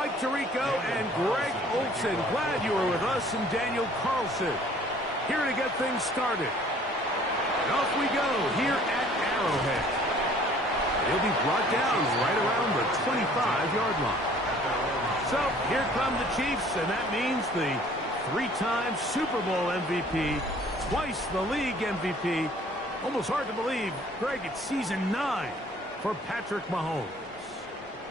Mike Tirico and Greg Olson. Glad you were with us, and Daniel Carlson here to get things started. And off we go here at Arrowhead. He'll be brought down right around the 25-yard line. So here come the Chiefs, and that means the three-time Super Bowl MVP, twice the league MVP. Almost hard to believe, Greg, it's season 9 for Patrick Mahomes.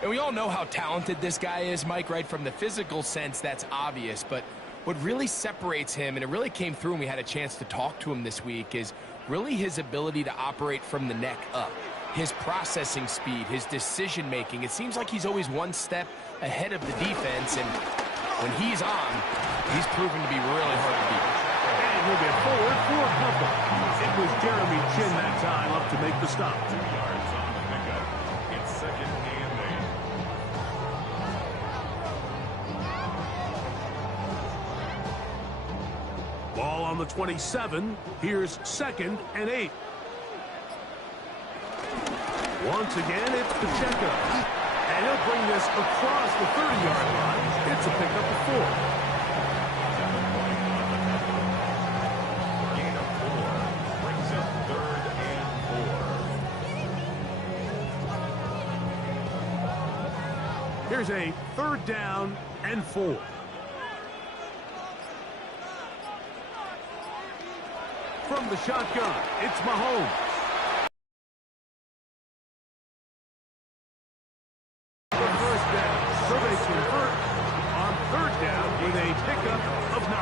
And we all know how talented this guy is, Mike, right? From the physical sense, that's obvious. But what really separates him, and it really came through when we had a chance to talk to him this week, is really his ability to operate from the neck up. His processing speed, his decision-making. It seems like he's always one step ahead of the defense, and when he's on, he's proven to be really hard to beat. And he'll get forward for a couple. It was Jeremy Chin that time up to make the stop. 2 yards on the pickup. It's second and 8. Ball on the 27. Here's second and 8. Once again, it's Pacheco. And he'll bring this across the 30-yard line. It's a pickup of 4. Gain of 4. Brings up third and 4. Here's a third down and 4. From the shotgun, it's Mahomes. So they convert on third down with a pickup of 9.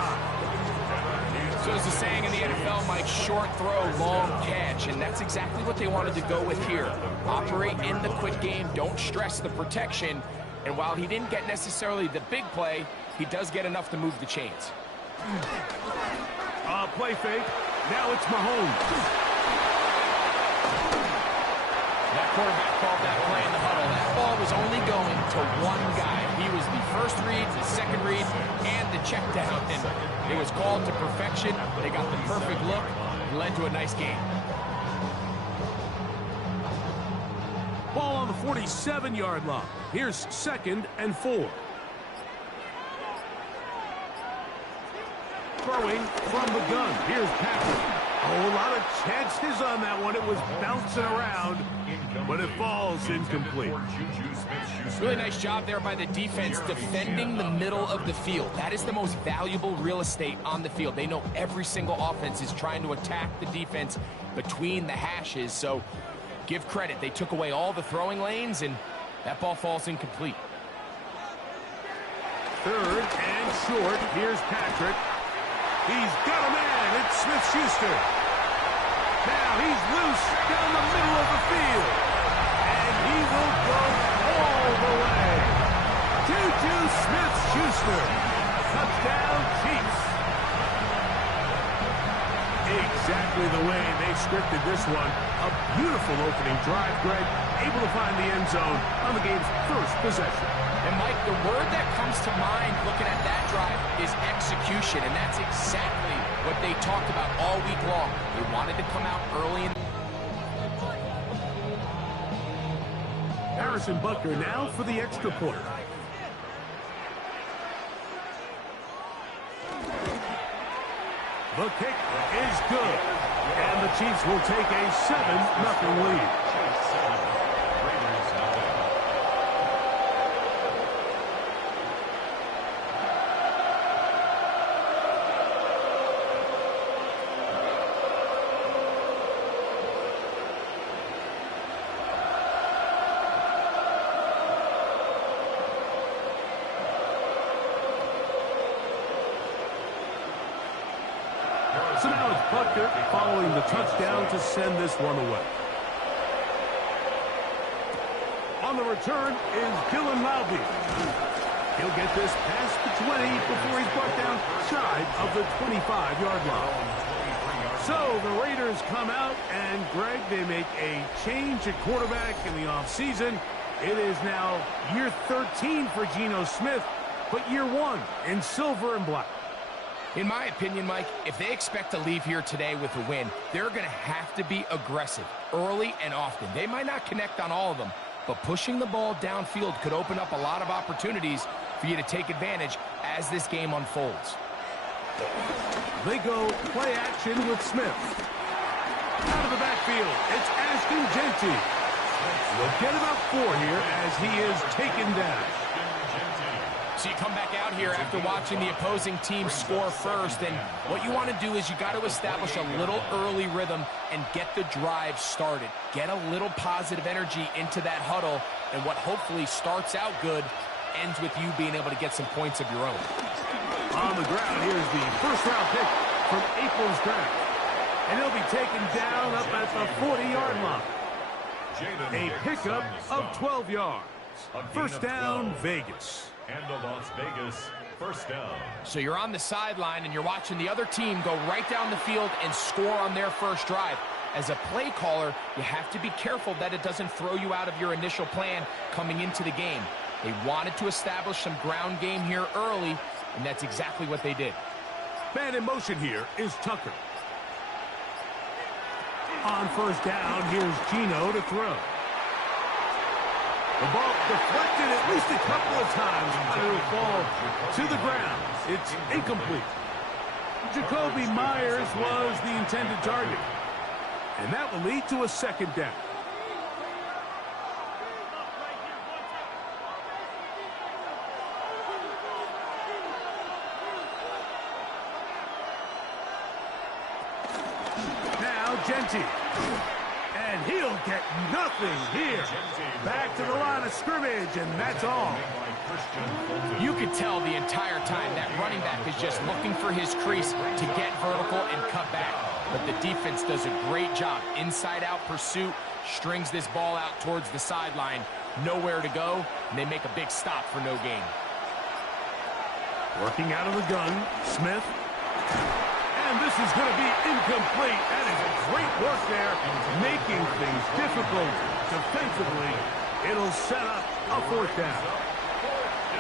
So as the saying in the NFL, Mike, short throw, long catch, and that's exactly what they wanted to go with here. Operate in the quick game, don't stress the protection, and while he didn't get necessarily the big play, he does get enough to move the chains. Play fake. Now it's Mahomes. That quarterback called that play in the huddle. That ball was only going to one guy. He was the first read, the second read, and the check down. And it was called to perfection. They got the perfect look. It led to a nice game. Ball on the 47-yard line. Here's second and 4. Throwing from the gun. Here's Patrick. A lot of chances on that one. It was bouncing around, but it falls incomplete. Really nice job there by the defense defending the middle of the field. That is the most valuable real estate on the field. They know every single offense is trying to attack the defense between the hashes, so give credit. They took away all the throwing lanes, and that ball falls incomplete. Third and short. Here's Patrick. He's got a man. It's Smith-Schuster. Now he's loose down the middle of the field. And he will go all the way. Juju Smith-Schuster. Touchdown, Chiefs. Exactly the way they scripted this one. A beautiful opening drive, Greg. Able to find the end zone on the game's first possession. And, Mike, the word that comes to mind looking at that drive is execution, and that's exactly what they talked about all week long. They wanted to come out early. Harrison Butker now for the extra point. The kick is good, and the Chiefs will take a 7-0 lead. So now it's Butker following the touchdown to send this one away. On the return is Dylan Laube. He'll get this past the 20 before he's brought down shy of the 25-yard line. So the Raiders come out, and Greg, they make a change at quarterback in the offseason. It is now year 13 for Geno Smith, but year 1 in silver and black. In my opinion, Mike, if they expect to leave here today with a win, they're going to have to be aggressive early and often. They might not connect on all of them, but pushing the ball downfield could open up a lot of opportunities for you to take advantage as this game unfolds. They go play action with Smith. Out of the backfield, it's Ashton Genty. We'll get about 4 here as he is taken down. So you come back out here after watching the opposing team score first, and what you want to do is you got to establish a little early rhythm and get the drive started. Get a little positive energy into that huddle, and what hopefully starts out good ends with you being able to get some points of your own. On the ground, here's the first-round pick from April's draft. And he'll be taken down up at the 40-yard line. A pickup of 12 yards. First down, Vegas. And the Las Vegas first down. So you're on the sideline and you're watching the other team go right down the field and score on their first drive. As a play caller, you have to be careful that it doesn't throw you out of your initial plan coming into the game. They wanted to establish some ground game here early, and that's exactly what they did. Man in motion here is Tucker. On first down, here's Gino to throw. The ball deflected at least a couple of times, but it will fall to the ground. It's incomplete. Jacoby Myers was the intended target. And that will lead to a second down. Now Genty. And he'll get nothing here. Back to the line of scrimmage, and that's all. You could tell the entire time that running back is just looking for his crease to get vertical and cut back. But the defense does a great job. Inside-out pursuit, strings this ball out towards the sideline. Nowhere to go, and they make a big stop for no gain. Working out of the gun, Smith. And this is going to be incomplete. That is great work there, making things difficult defensively. It'll set up a fourth down.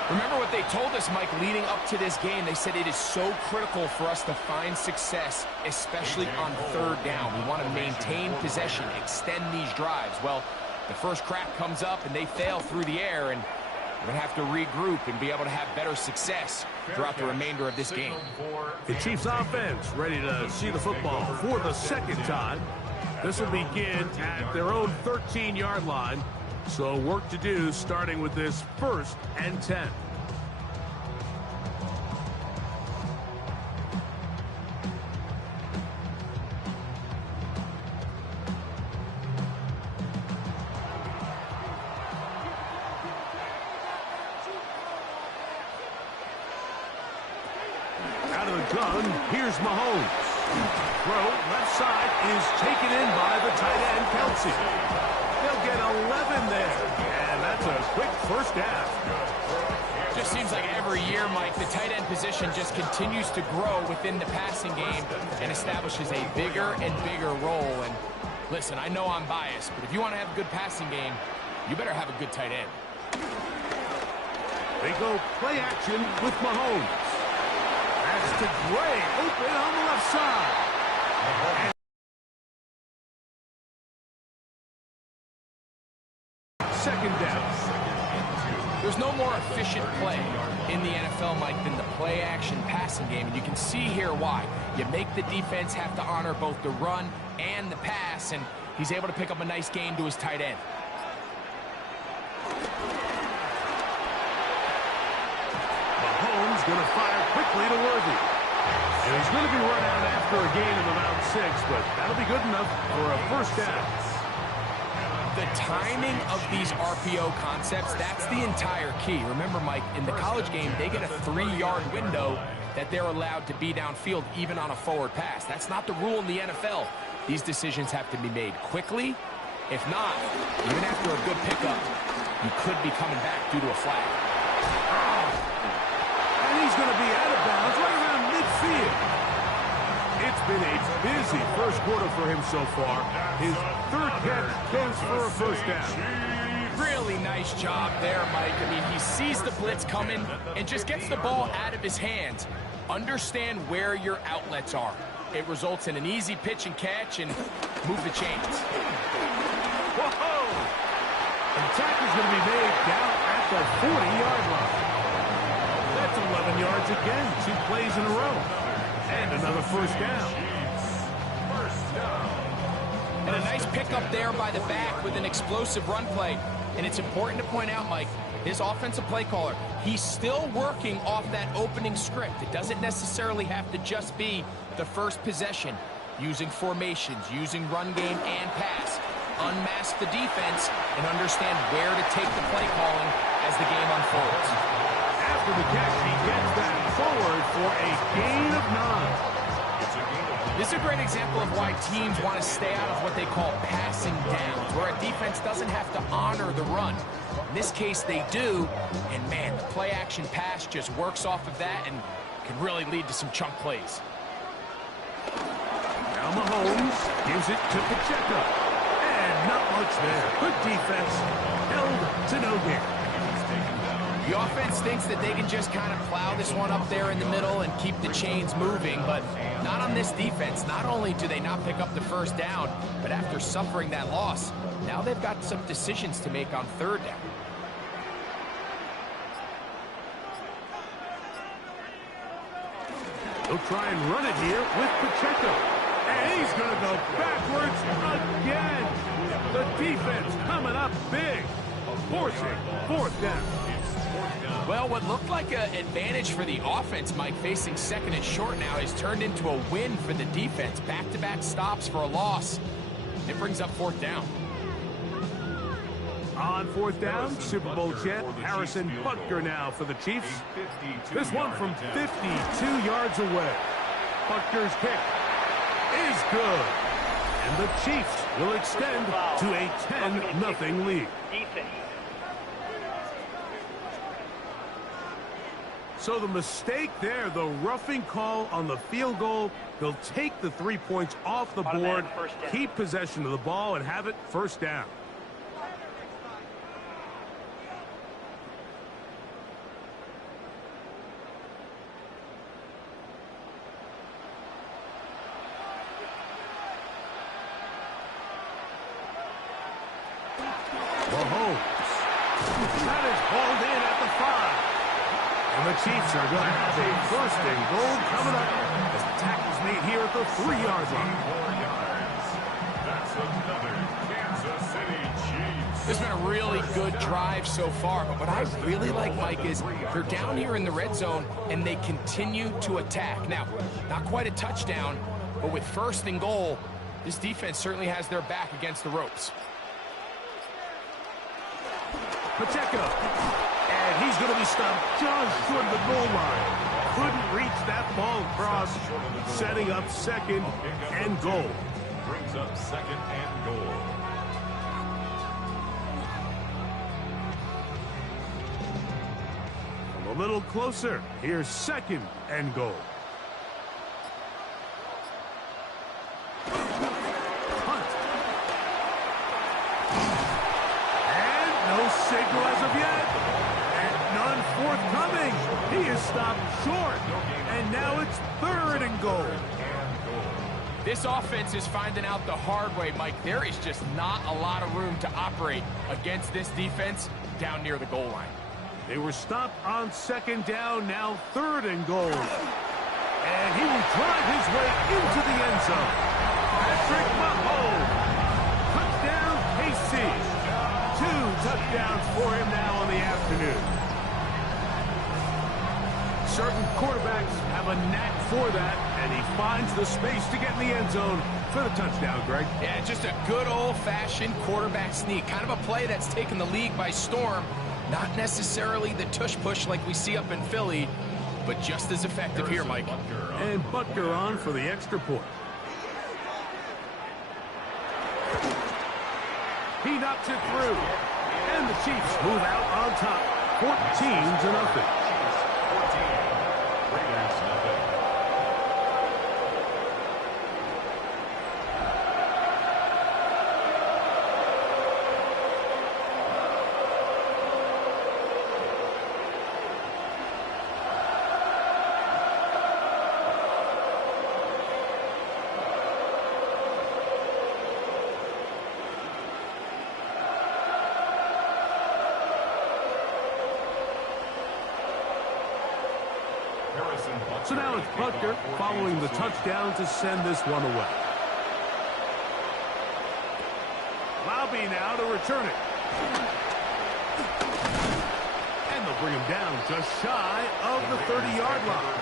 Remember what they told us, Mike, leading up to this game. They said it is so critical for us to find success, especially on third down. We want to maintain possession, extend these drives. Well, the first crack comes up, and they fail through the air, and we're going to have to regroup and be able to have better success throughout the remainder of this game. The Chiefs offense ready to see the football for the second time. This will begin at their own 13-yard line. So work to do starting with this 1st and 10. Out of the gun, here's Mahomes. Throw left side is taken in by the tight end, Kelsey. They'll get 11 there, and that's a quick first down. Just seems like every year, Mike, the tight end position just continues to grow within the passing game and establishes a bigger and bigger role. And listen, I know I'm biased, but if you want to have a good passing game, you better have a good tight end. They go play action with Mahomes. That's to Gray, open on the left side. And second down. There's no more efficient play in the NFL, Mike, than the play-action passing game, and you can see here why. You make the defense have to honor both the run and the pass, and he's able to pick up a nice gain to his tight end. Mahomes going to fire quickly to Worthy. And he's going to be run out after a gain of about 6, but that'll be good enough for a first down. The timing of these RPO concepts, that's the entire key. Remember, Mike, in the college game, they get a 3-yard window that they're allowed to be downfield, even on a forward pass. That's not the rule in the NFL. These decisions have to be made quickly. If not, even after a good pickup, you could be coming back due to a flag. And he's going to be out of bounds right around midfield. It's been a busy first quarter for him so far. His 3rd catch goes for a first down. Really nice job there, Mike. I mean, he sees the blitz coming and just gets the ball out of his hands. Understand where your outlets are. It results in an easy pitch and catch and move the chains. Whoa! And attack is going to be made down at the 40-yard line. That's 11 yards again, 2 plays in a row. And another first down. And a nice pickup there by the back with an explosive run play. And it's important to point out, Mike, his offensive play caller, he's still working off that opening script. It doesn't necessarily have to just be the first possession. Using formations, using run game and pass. Unmask the defense and understand where to take the play calling as the game unfolds. After the catch, he gets that forward for a gain of 9. This is a great example of why teams want to stay out of what they call passing downs, where a defense doesn't have to honor the run. In this case, they do, and man, the play-action pass just works off of that and can really lead to some chunk plays. Now Mahomes gives it to Pacheco. And not much there. Good defense. Held to no gain. The offense thinks that they can just kind of plow this one up there in the middle and keep the chains moving, but not on this defense. Not only do they not pick up the first down, but after suffering that loss, now they've got some decisions to make on third down. He'll try and run it here with Pacheco. And he's going to go backwards again. The defense coming up big. Forcing fourth down. Well, what looked like an advantage for the offense, Mike, facing second and short now, has turned into a win for the defense. Back-to-back stops for a loss. It brings up fourth down. On fourth down, Super Bowl champ Harrison Butker now for the Chiefs. This one from 52 yards away. Butker's kick is good. And the Chiefs will extend to a 10-0 lead. So the mistake there, the roughing call on the field goal, they'll take the 3 points off the board, keep possession of the ball, and have it first down. Mahomes. That is hauled in at the 5. And the Chiefs are going to have a first and goal coming up as the tackle's made here at the 3-yard line. That's another Kansas City Chiefs. This has been a really good drive so far, but what I really like, Mike, is they're down here in the red zone and they continue to attack. Now, not quite a touchdown, but with first and goal, this defense certainly has their back against the ropes. Pacheco. And he's going to be stopped just short of the goal line. Couldn't reach that ball across, setting up second and goal. Brings up second and goal. A little closer. Here's second and goal. Punt. And no signal as of yet. And none forthcoming. He is stopped short. And now it's third and goal. This offense is finding out the hard way, Mike. There is just not a lot of room to operate against this defense down near the goal line. They were stopped on second down, now third and goal. And he will drive his way into the end zone. Patrick Mahomes. Touchdown, KC. 2 touchdowns for him now on the afternoon. Certain quarterbacks have a knack for that, and he finds the space to get in the end zone for the touchdown, Greg. Yeah, just a good old-fashioned quarterback sneak. Kind of a play that's taken the league by storm. Not necessarily the tush-push like we see up in Philly, but just as effective here, Mike. And Butker on for the extra point. He knocks it through. And the Chiefs move out on top. 14-0. So now it's Butker following the touchdown to send this one away. Lobby now to return it. And they'll bring him down just shy of the 30-yard line.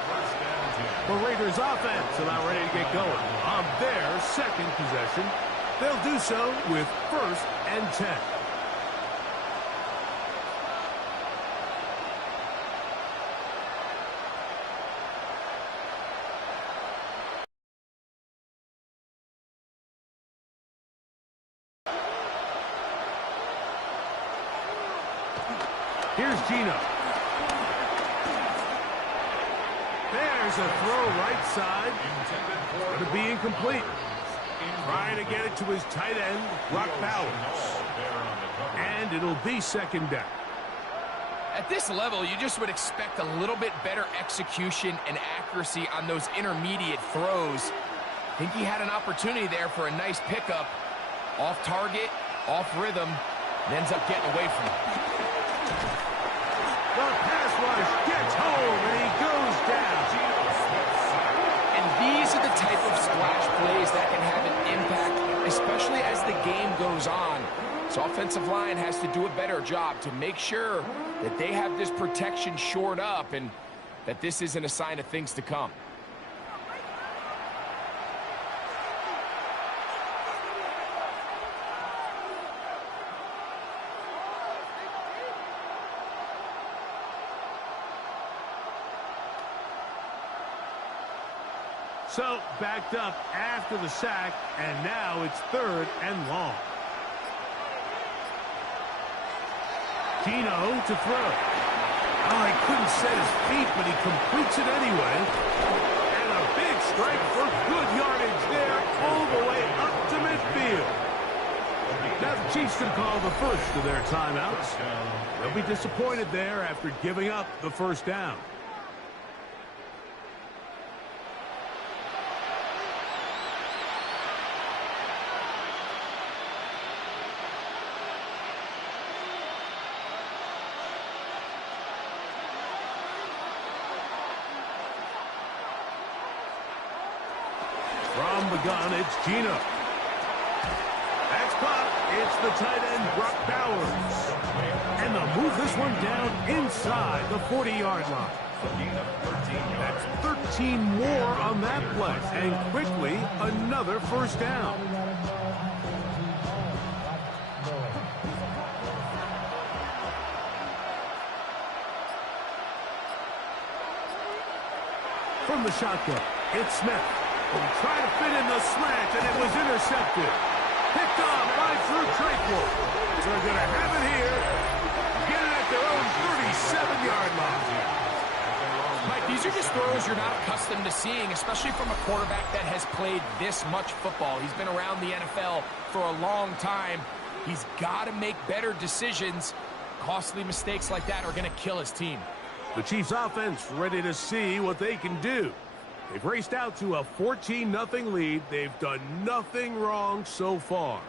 The Raiders offense about ready to get going on their second possession. They'll do so with 1st and 10. Here's Gino. There's a throw right side. Going to be incomplete. Trying to get it to his tight end, Brock Bowers. And it'll be 2nd down. At this level, you just would expect a little bit better execution and accuracy on those intermediate throws. I think he had an opportunity there for a nice pickup. Off target, off rhythm, and ends up getting away from it. The pass rush gets home, and he goes down. And these are the type of splash plays that can have an impact, especially as the game goes on. So offensive line has to do a better job to make sure that they have this protection shored up and that this isn't a sign of things to come. So, backed up after the sack, and now it's 3rd and long. Gino to throw. Oh, he couldn't set his feet, but he completes it anyway. And a big strike for good yardage there, all the way up to midfield. Now the Chiefs can call the first of their timeouts. They'll be disappointed there after giving up the 1st down. From the gun, it's Gino. That's caught. It's the tight end, Brock Bowers. And they'll move this one down inside the 40-yard line. That's 13 more on that play. And quickly, another 1st down. From the shotgun, it's Smith. Trying to fit in the slant, and it was intercepted. Picked off by Drew Tranquil. They're going to have it here. Get it at their own 37-yard line. Mike, these are just throws you're not accustomed to seeing, especially from a quarterback that has played this much football. He's been around the NFL for a long time. He's got to make better decisions. Costly mistakes like that are going to kill his team. The Chiefs offense ready to see what they can do. They've raced out to a 14-0 lead. They've done nothing wrong so far.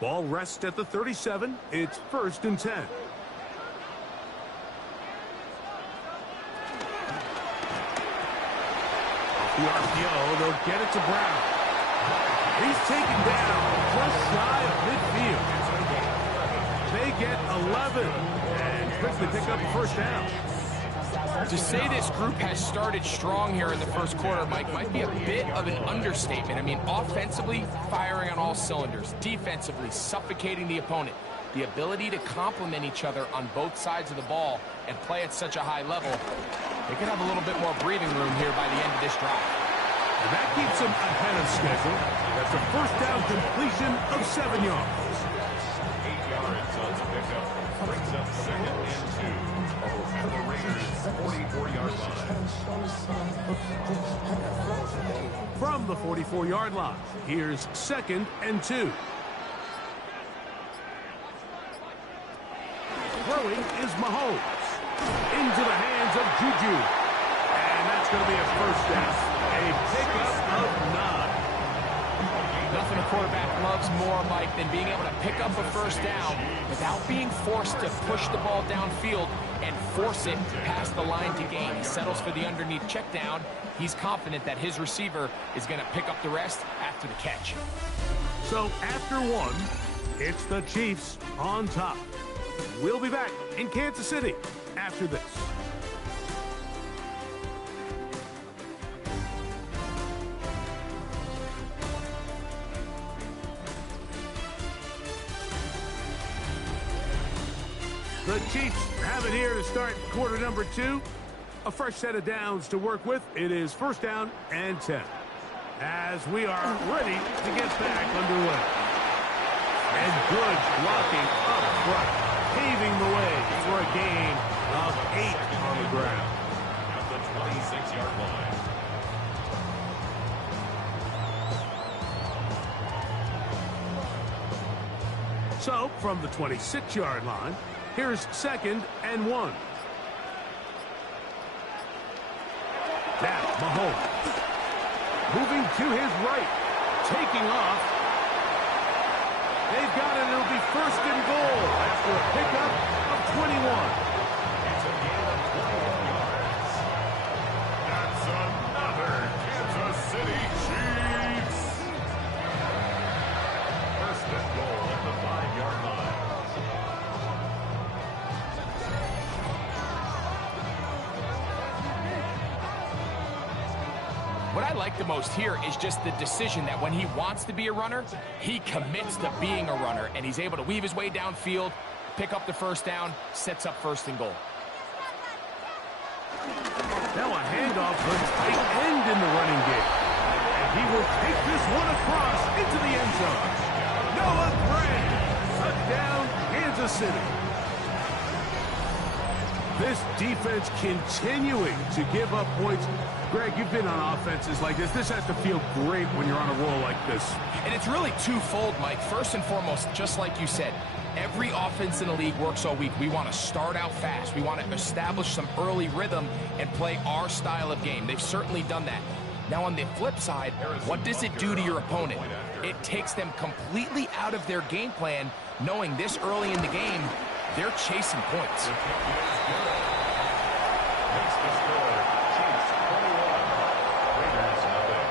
Ball rests at the 37. It's 1st and 10. The RPO, they'll get it to Brown. He's taken down just shy of midfield. They get 11 and quickly pick up the 1st down. To say this group has started strong here in the 1st quarter, Mike, might be a bit of an understatement. I mean, offensively, firing on all cylinders. Defensively, suffocating the opponent. The ability to complement each other on both sides of the ball and play at such a high level. They could have a little bit more breathing room here by the end of this drive. And that keeps them ahead of schedule. That's a 1st down completion of 7 yards. 8 yards on the pickup. Brings up 2nd and 2. At the Raiders' 44-yard line. From the 44-yard line, here's 2nd and 2. Throwing is Mahomes. Into the hands of Juju. And that's going to be a first down. A pickup of 9. Nothing a quarterback loves more, Mike, than being able to pick up a first down without being forced to push the ball downfield and force it past the line to gain. He settles for the underneath check down. He's confident that his receiver is going to pick up the rest after the catch. So after one, it's the Chiefs on top. We'll be back in Kansas City after this. The Chiefs have it here to start quarter number 2. A fresh set of downs to work with. It is first down and 10. As we are ready to get back underway. And good blocking up front, paving the way for a gain of 8 on the ground. At the 26-yard line. So, from the 26-yard line, here's second and 1. Now, Mahomes. Moving to his right. Taking off. They've got it. It'll be first and goal after a pickup of 21. It's a gain of 21 yards. That's another Kansas City Chiefs. First and goal at the 5-yard line. What I like the most here is just the decision that when he wants to be a runner, he commits to being a runner, and he's able to weave his way downfield, pick up the first down, sets up first and goal. Now a handoff to tight end in the running game. And he will take this one across into the end zone. Noah Gray, touchdown, Kansas City. This defense continuing to give up points. Greg, you've been on offenses like this. This has to feel great when you're on a roll like this. And it's really twofold, Mike. First and foremost, just like you said, every offense in the league works all week. We want to start out fast. We want to establish some early rhythm and play our style of game. They've certainly done that. Now, on the flip side, what does it do to your opponent? It takes them completely out of their game plan, knowing this early in the game, they're chasing points. Makes the score. Chiefs 21. Raiders nothing.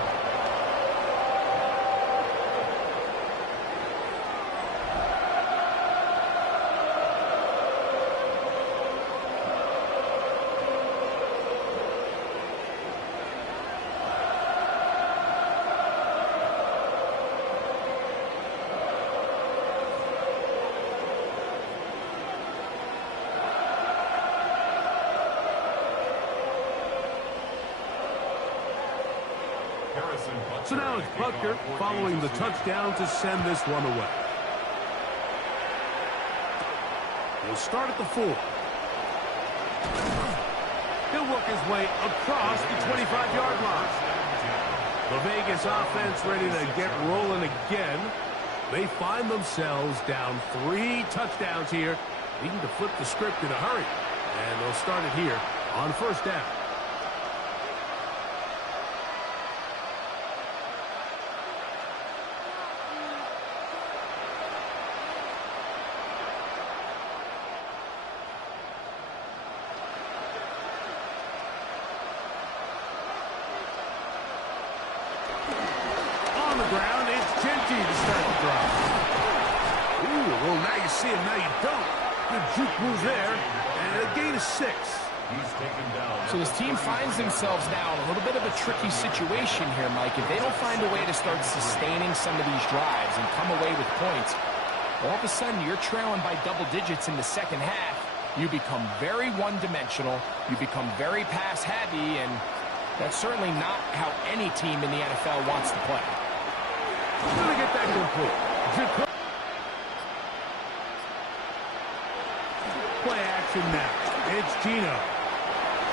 So now it's Butker following the touchdown to send this one away. He'll start at the 4. He'll work his way across the 25-yard line. The Vegas offense ready to get rolling again. They find themselves down 3 touchdowns here, needing to flip the script in a hurry. And they'll start it here on first down. Ground, it's Genty to start the drive. Ooh, well, now you see him, now you don't. Good juke move there, and a gain of 6. He's taken down. So this team finds themselves now in a little bit of a tricky situation here, Mike. If they don't find a way to start sustaining some of these drives and come away with points, all of a sudden you're trailing by double digits in the second half. You become very one-dimensional. You become very pass-heavy, and that's certainly not how any team in the NFL wants to play. Gonna get that complete. Play action now. It's Gino.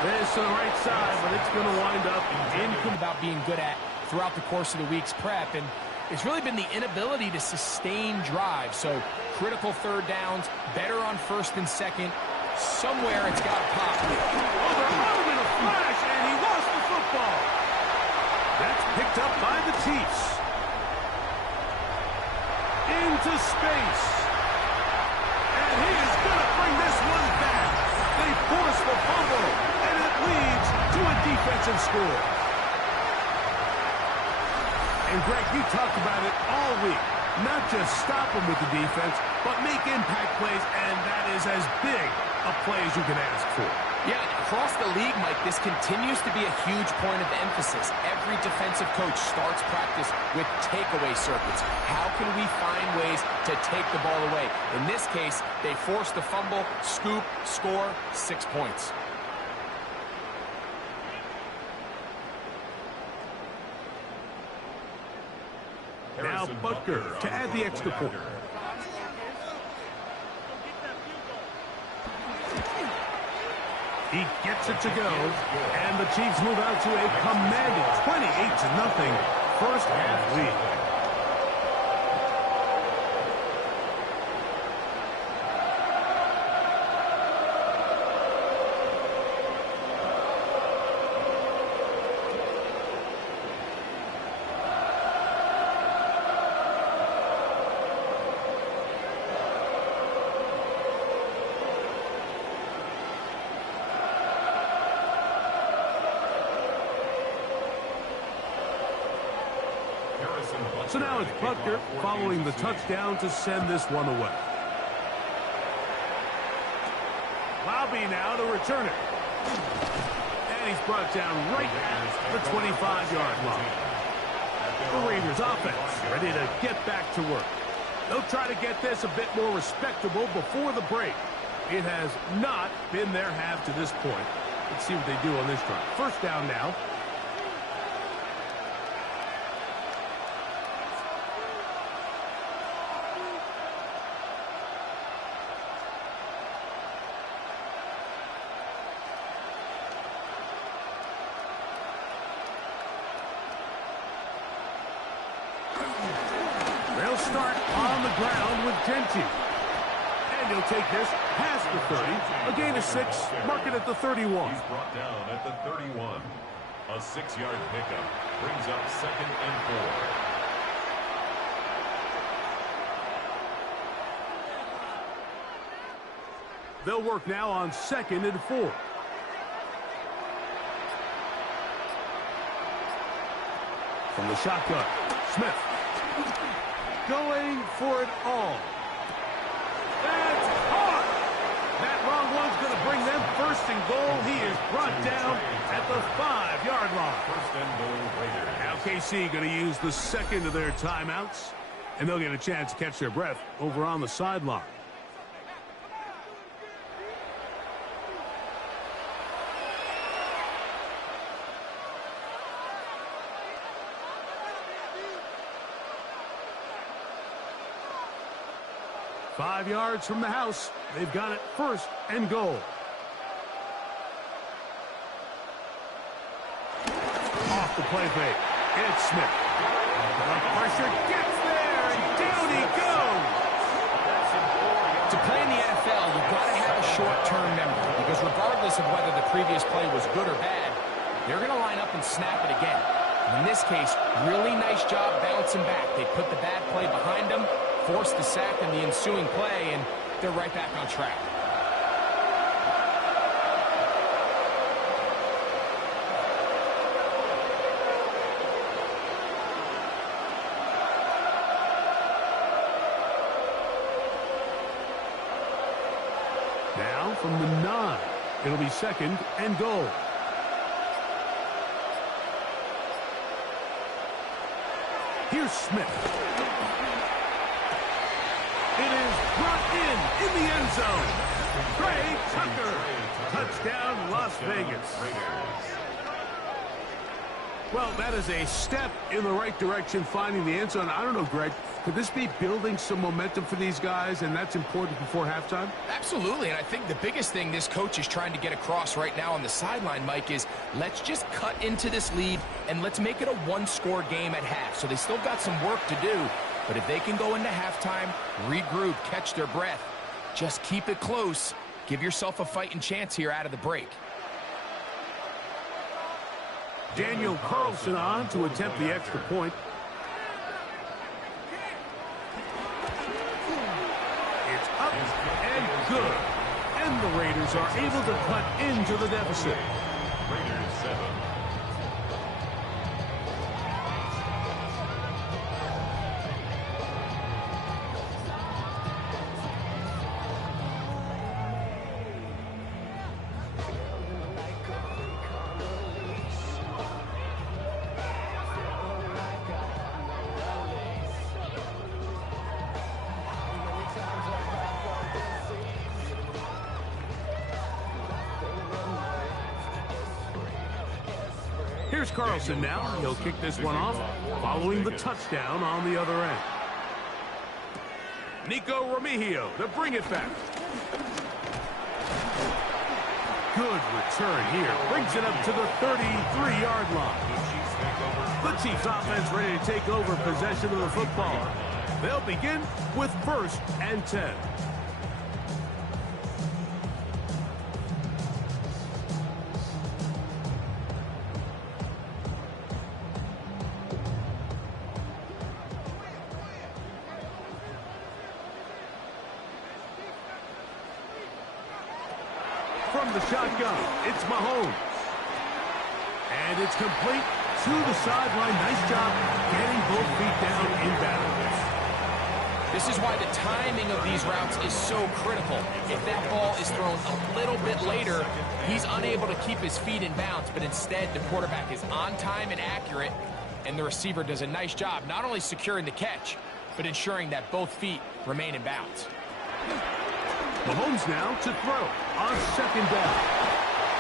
This to the right side, but it's going to wind up in. About being good at throughout the course of the week's prep, and it's really been the inability to sustain drives. So critical third downs, better on first and second, Somewhere it's got to pop. Oh, they're on him in a flash, and he lost the football. That's picked up by the Chiefs. Into space. And he is going to bring this one back. They force the fumble, and it leads to a defensive score. And, Greg, you talked about it all week. Not just stop them with the defense, but make impact plays, and that is as big a play as you can ask for. Yeah, across the league, Mike, this continues to be a huge point of emphasis. Every defensive coach starts practice with takeaway circuits. How can we find ways to take the ball away? In this case, they force the fumble, scoop, score, 6 points. Now Butker to add the extra point. He gets it to go, and the Chiefs move out to a commanding 28-0 first half lead. So now it's Butker following the touchdown to send this one away. Lobby now to return it. And he's brought down right at the 25-yard line. The Raiders offense ready to get back to work. They'll try to get this a bit more respectable before the break. It has not been their half to this point. Let's see what they do on this drive. First down now. They'll start on the ground with Genty. And he'll take this past the 30. A gain of 6. Mark it at the 31. He's brought down at the 31. A 6-yard pickup brings up 2nd and 4. They'll work now on 2nd and 4. From the shotgun, Smith. Going for it all. That's caught. That long one's going to bring them 1st and goal. He is brought down at the 5-yard line. 1st and goal Raiders. Now KC going to use the second of their timeouts, and they'll get a chance to catch their breath over on the sideline. 5 yards from the house. They've got it 1st and goal. Off the play fake. It's Smith. The pressure gets there, and down he goes. To play in the NFL, you've got to have a short-term memory, because regardless of whether the previous play was good or bad, they're going to line up and snap it again. And in this case, really nice job bouncing back. They put the bad play behind them, forced the sack in the ensuing play, and they're right back on track. Now from the 9, it'll be 2nd and goal. Here's Smith. It is brought in the end zone. Trey Tucker. Touchdown, Las Vegas. Well, that is a step in the right direction, finding the end zone. I don't know, Greg, could this be building some momentum for these guys, and that's important before halftime? Absolutely, and I think the biggest thing this coach is trying to get across right now on the sideline, Mike, is let's just cut into this lead, and let's make it a one-score game at half. So they still got some work to do, but if they can go into halftime, regroup, catch their breath, just keep it close, Give yourself a fighting chance here out of the break. Daniel Carlson on to attempt the extra point. It's up and good. And the Raiders are able to cut into the deficit. Raiders 7. Here's Carlson now. He'll kick this one off, following the touchdown on the other end. Nico Remigio to bring it back. Good return here. Brings it up to the 33-yard line. The Chiefs offense ready to take over possession of the football. They'll begin with 1st and 10. From the shotgun, it's Mahomes. And it's complete to the sideline. Nice job getting both feet down in bounds. This is why the timing of these routes is so critical. If that ball is thrown a little bit later, he's unable to keep his feet in bounds, but instead the quarterback is on time and accurate, and the receiver does a nice job not only securing the catch, but ensuring that both feet remain in bounds. Mahomes now to throw on 2nd down.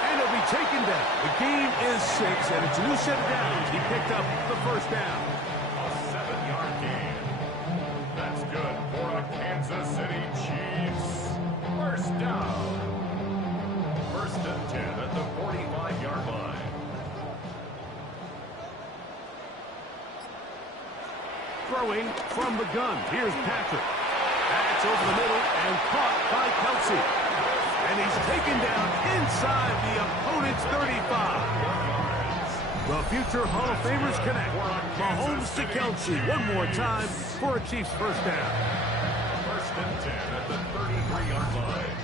And he'll be taken down. The game is 6, and it's a new set of downs. He picked up the 1st down. A 7-yard gain. That's good for a Kansas City Chiefs. 1st down. 1st and 10 at the 45-yard line. Throwing from the gun. Here's Patrick. That's over the middle and caught by Kelsey. And he's taken down inside the opponent's 35. The future Hall of Famers connect. Mahomes to Kelsey one more time for a Chiefs 1st down. 1st and 10 at the 33-yard line.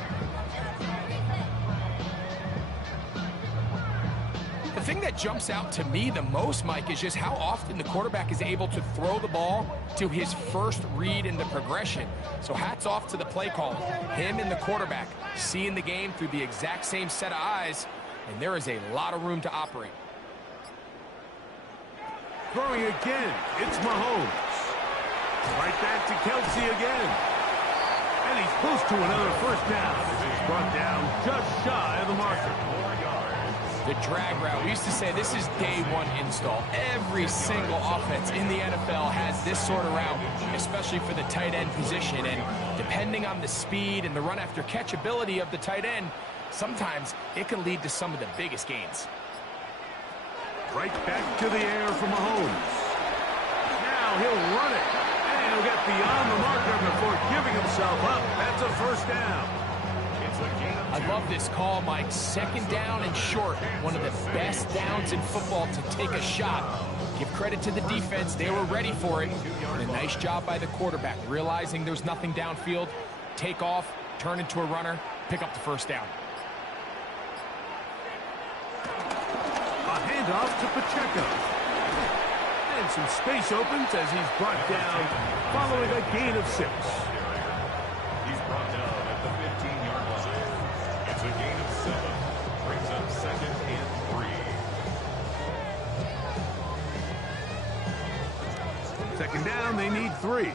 The thing that jumps out to me the most, Mike, is just how often the quarterback is able to throw the ball to his first read in the progression. So hats off to the play caller. Him and the quarterback seeing the game through the exact same set of eyes, and there is a lot of room to operate. Throwing again, it's Mahomes. Right back to Kelsey again. And he's close to another 1st down as he's brought down just shy of the marker. The drag route. We used to say this is day 1 install. Every single offense in the NFL has this sort of route, especially for the tight end position. And depending on the speed and the run after catch ability of the tight end, sometimes it can lead to some of the biggest gains. Right back to the air from Mahomes. Now he'll run it. And he'll get beyond the marker before giving himself up. That's a 1st down. I love this call, Mike. 2nd down and short. One of the best downs in football to take a shot. Give credit to the defense. They were ready for it. And a nice job by the quarterback, realizing there's nothing downfield. Take off, turn into a runner, pick up the 1st down. A handoff to Pacheco. And some space opens as he's brought down following a gain of 6. He's brought down at the 15-yard line. It's a gain of 7. Brings up 2nd and 3. 2nd down, they need 3.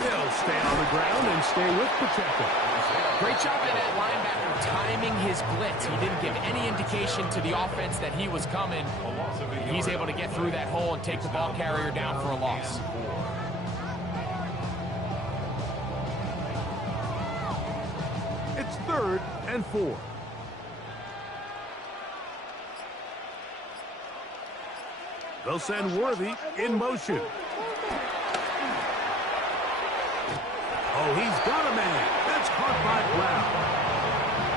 They'll stay on the ground and stay with Pacheco. Great job by that linebacker timing his blitz. He didn't give any indication to the offense that he was coming. He's able to get through that hole and take the ball carrier down for a loss. It's 3rd and 4. They'll send Worthy in motion. Oh, he's got a man. That's caught by Brown.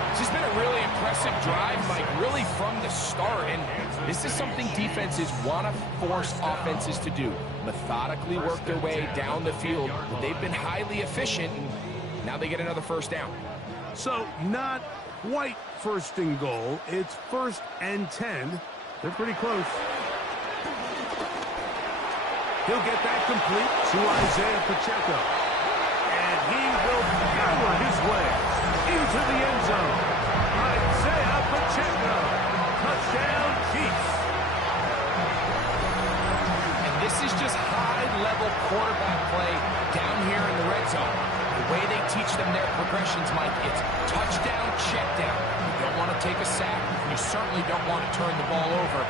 This has been a really impressive drive, Mike, really from the start. And this is something defenses want to force offenses to do. Methodically work their way down the field. But they've been highly efficient, and now they get another first down. So, not quite first and goal. It's 1st and 10. They're pretty close. He'll get that complete to Isaiah Pacheco. And he will power his way into the end zone. Isaiah Pacheco. Touchdown, Chiefs. And this is just high-level quarterback play down here in the red zone. The way they teach them their progressions, Mike, it's touchdown, check down. You don't want to take a sack. You certainly don't want to turn the ball over.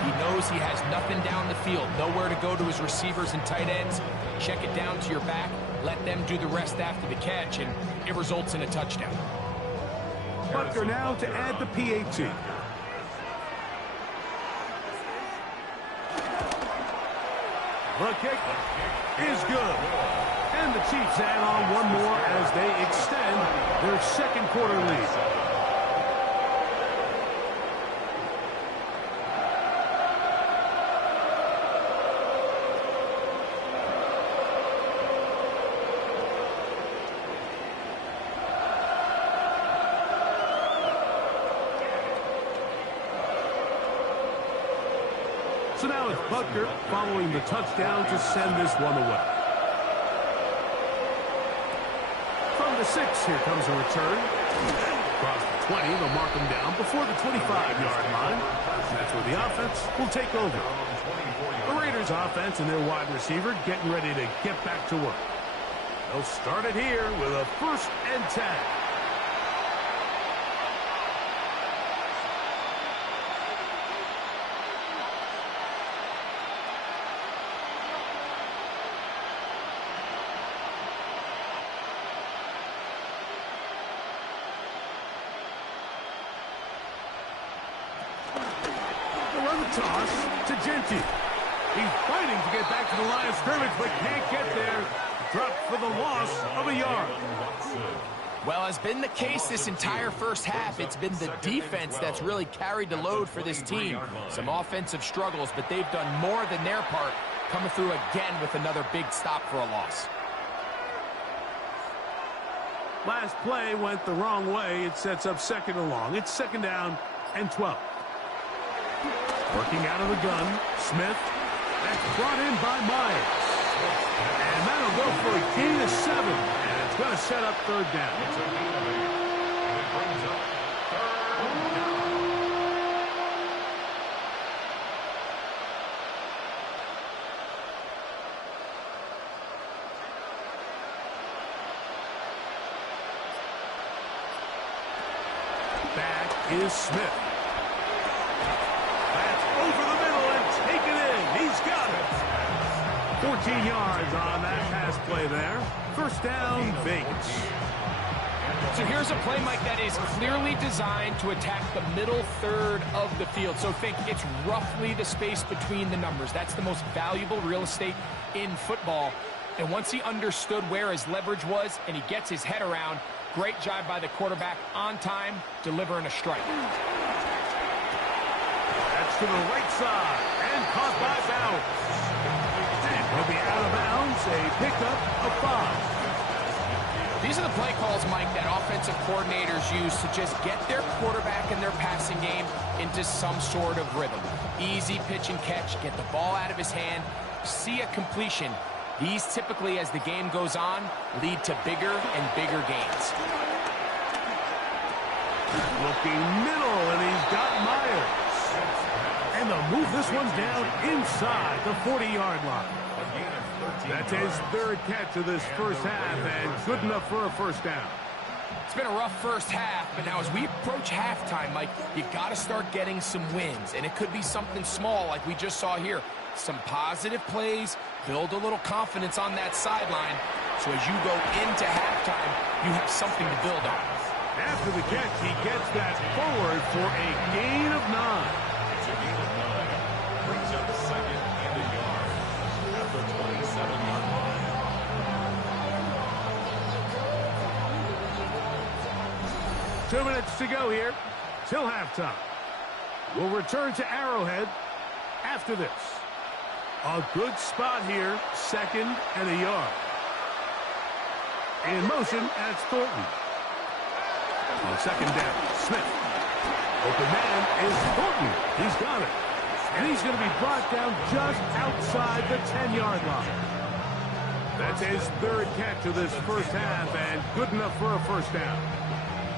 He knows he has nothing down the field, nowhere to go to his receivers and tight ends. Check it down to your back, let them do the rest after the catch, and it results in a touchdown. Butker now to add the PAT. The kick is good. And the Chiefs add on one more as they extend their second quarter lead. So now it's Butker following the touchdown to send this one away. From the 6, here comes a return. Across the 20, they'll mark him down before the 25-yard line. And that's where the offense will take over. The Raiders' offense and their wide receiver getting ready to get back to work. They'll start it here with a 1st and 10. Toss to Genty. He's fighting to get back to the line of scrimmage, but can't get there. Dropped for the loss of a yard. Well, has been the case this entire first half. It's been the defense that's really carried the load for this team. Some offensive struggles, but they've done more than their part, coming through again with another big stop for a loss. Last play went the wrong way. It sets up 2nd and long. It's 2nd down and 12. Working out of the gun, Smith. That's brought in by Myers. And that'll go for a gain of 7. And it's going to set up 3rd down. Back is Smith. Over the middle and take it in. He's got it. 14 yards on that pass play there. 1st down, Vegas. So here's a play, Mike, that is clearly designed to attack the middle 3rd of the field. So think it's roughly the space between the numbers. That's the most valuable real estate in football. And once he understood where his leverage was and he gets his head around, great job by the quarterback on time, delivering a strike. To the right side and caught by Bowers. And he'll be out of bounds, a pickup of 5. These are the play calls, Mike, that offensive coordinators use to just get their quarterback and their passing game into some sort of rhythm. Easy pitch and catch, get the ball out of his hand, see a completion. These typically, as the game goes on, lead to bigger and bigger gains. Looking middle, and he's got Myers. And they'll move this one down inside the 40-yard line. That's his 3rd catch of this first half, and good enough for a 1st down. It's been a rough first half, but now as we approach halftime, Mike, you got to start getting some wins. And it could be something small like we just saw here. Some positive plays, build a little confidence on that sideline. So as you go into halftime, you have something to build on. After the catch, he gets that forward for a gain of 9. Brings up 2nd 2 minutes to go here till halftime. We'll return to Arrowhead after this. A good spot here, 2nd and a yard. In motion, that's Thornton. On 2nd down, Smith. Open man is Thornton. He's got it. And he's going to be brought down just outside the 10-yard line. That's his 3rd catch of this first half, and good enough for a first down.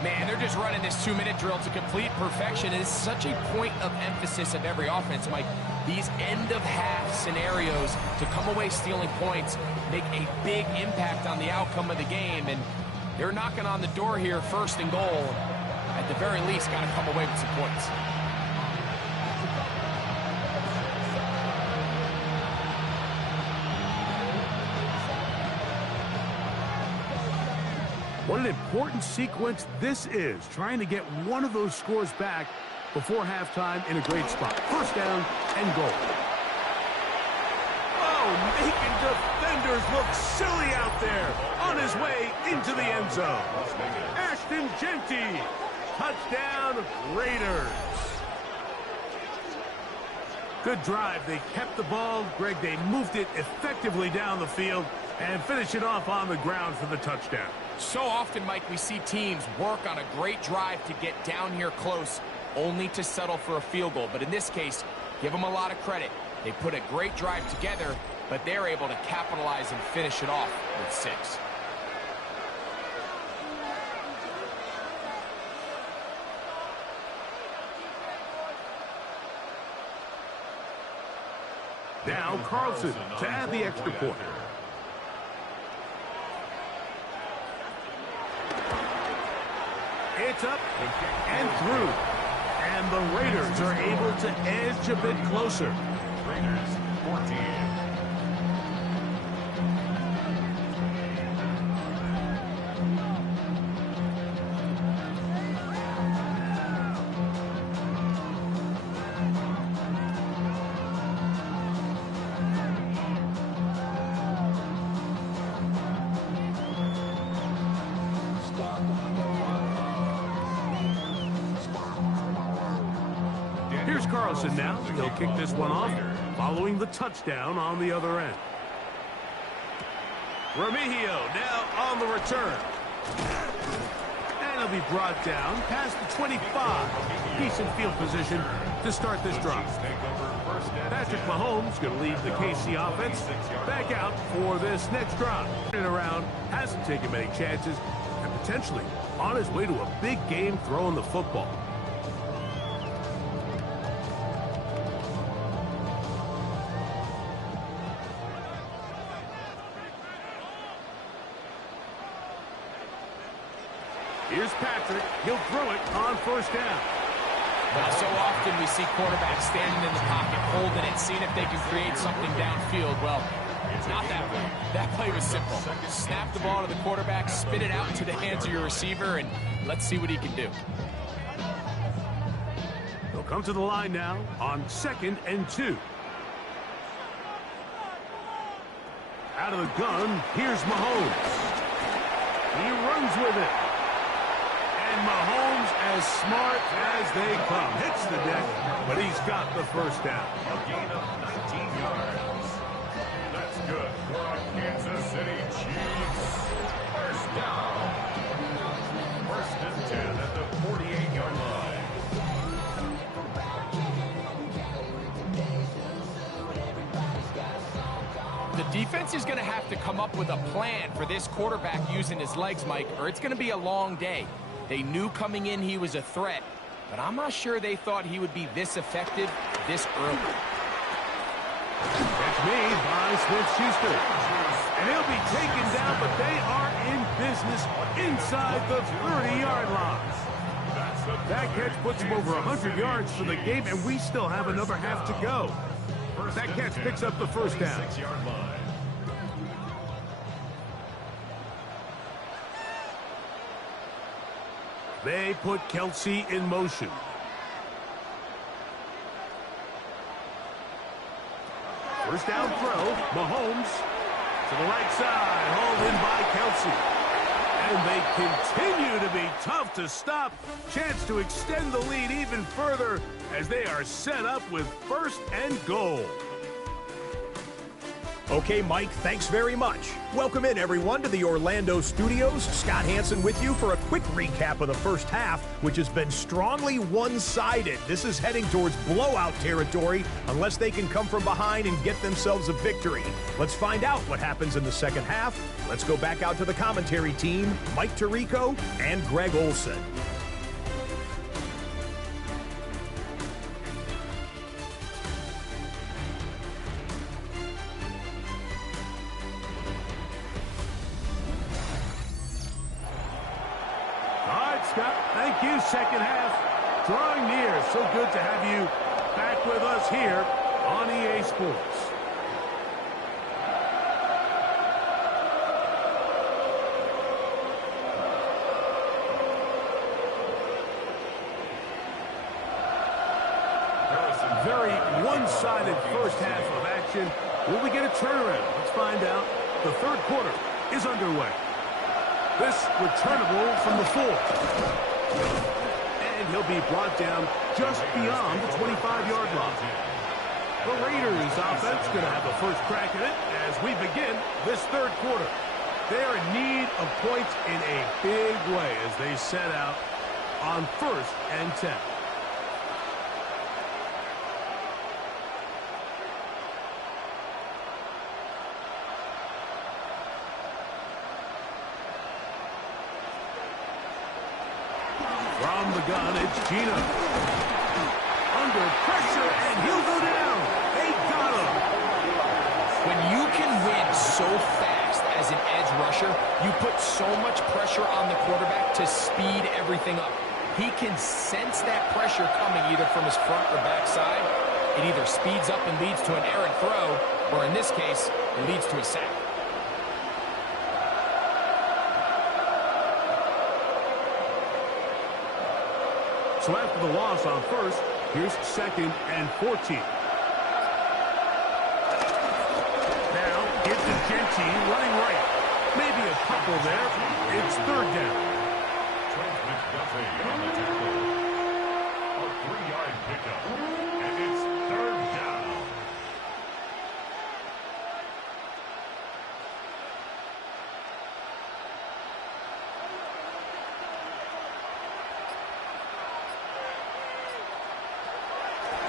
Man, they're just running this 2-minute drill to complete perfection. It's such a point of emphasis of every offense, Mike. These end-of-half scenarios to come away stealing points make a big impact on the outcome of the game, and they're knocking on the door here, 1st and goal. At the very least, got to come away with some points. What an important sequence this is, trying to get one of those scores back before halftime in a great spot. 1st down and goal. Oh, making defenders look silly out there. On his way into the end zone. Ashton Genty. Touchdown, Raiders. Good drive. They kept the ball. Greg, they moved it effectively down the field and finish it off on the ground for the touchdown. So often, Mike, we see teams work on a great drive to get down here close, only to settle for a field goal. But in this case, give them a lot of credit. They put a great drive together, but they're able to capitalize and finish it off with 6. Now Carlson to add the extra point. It's up and through. And the Raiders are able to edge a bit closer. Raiders 14. Here's Carlson now. He'll kick this one off, following the touchdown on the other end. Remigio now on the return. And he'll be brought down past the 25. Decent field position to start this drive. Patrick Mahomes going to lead the KC offense back out for this next drive. Turning around, hasn't taken many chances, and potentially on his way to a big game throwing the football. Here's Patrick. He'll throw it on 1st down. Well, so often we see quarterbacks standing in the pocket, holding it, seeing if they can create something downfield. Well, it's not that way. That play was simple. Snap the ball to the quarterback, spit it out into the hands of your receiver, and let's see what he can do. They'll come to the line now on 2nd and 2. Out of the gun, here's Mahomes. He runs with it. And Mahomes, as smart as they come, hits the deck, but he's got the 1st down. A gain of 19 yards. That's good for our Kansas City Chiefs. 1st down. 1st and 10 at the 48-yard line. The defense is going to have to come up with a plan for this quarterback using his legs, Mike, or it's going to be a long day. They knew coming in he was a threat, but I'm not sure they thought he would be this effective this early. That's made by Smith-Schuster. And he'll be taken down, but they are in business inside the 30-yard line. That catch puts him over 100 yards for the game, and we still have another half to go. That catch picks up the 1st down. They put Kelsey in motion. First down throw, Mahomes to the right side, hauled in by Kelsey. And they continue to be tough to stop. Chance to extend the lead even further as they are set up with 1st and goal. Okay, Mike, thanks very much. Welcome in, everyone, to the Orlando studios. Scott Hansen with you for a quick recap of the first half, which has been strongly one-sided. This is heading towards blowout territory unless they can come from behind and get themselves a victory. Let's find out what happens in the second half. Let's go back out to the commentary team, Mike Tirico and Greg Olson. Scott, thank you. Second half drawing near. So good to have you back with us here on EA Sports. Very one-sided first half of action. Will we get a turnaround? Let's find out. The third quarter is underway. This returnable from the 4. And he'll be brought down just beyond the 25-yard line. The Raiders offense going to have the first crack at it as we begin this third quarter. They are in need of points in a big way as they set out on 1st and 10. From the gun, it's Gino. Under pressure, and he'll go down. They got him. When you can win so fast as an edge rusher, you put so much pressure on the quarterback to speed everything up. He can sense that pressure coming either from his front or back side. It either speeds up and leads to an errant throw, or in this case, it leads to a sack. So after the loss on 1st, here's 2nd and 14. Now, it's to Genty running right. Maybe a couple there. It's 3rd down. Trent McDuffie on the tackle. A 3-yard pickup. And it's 3rd down.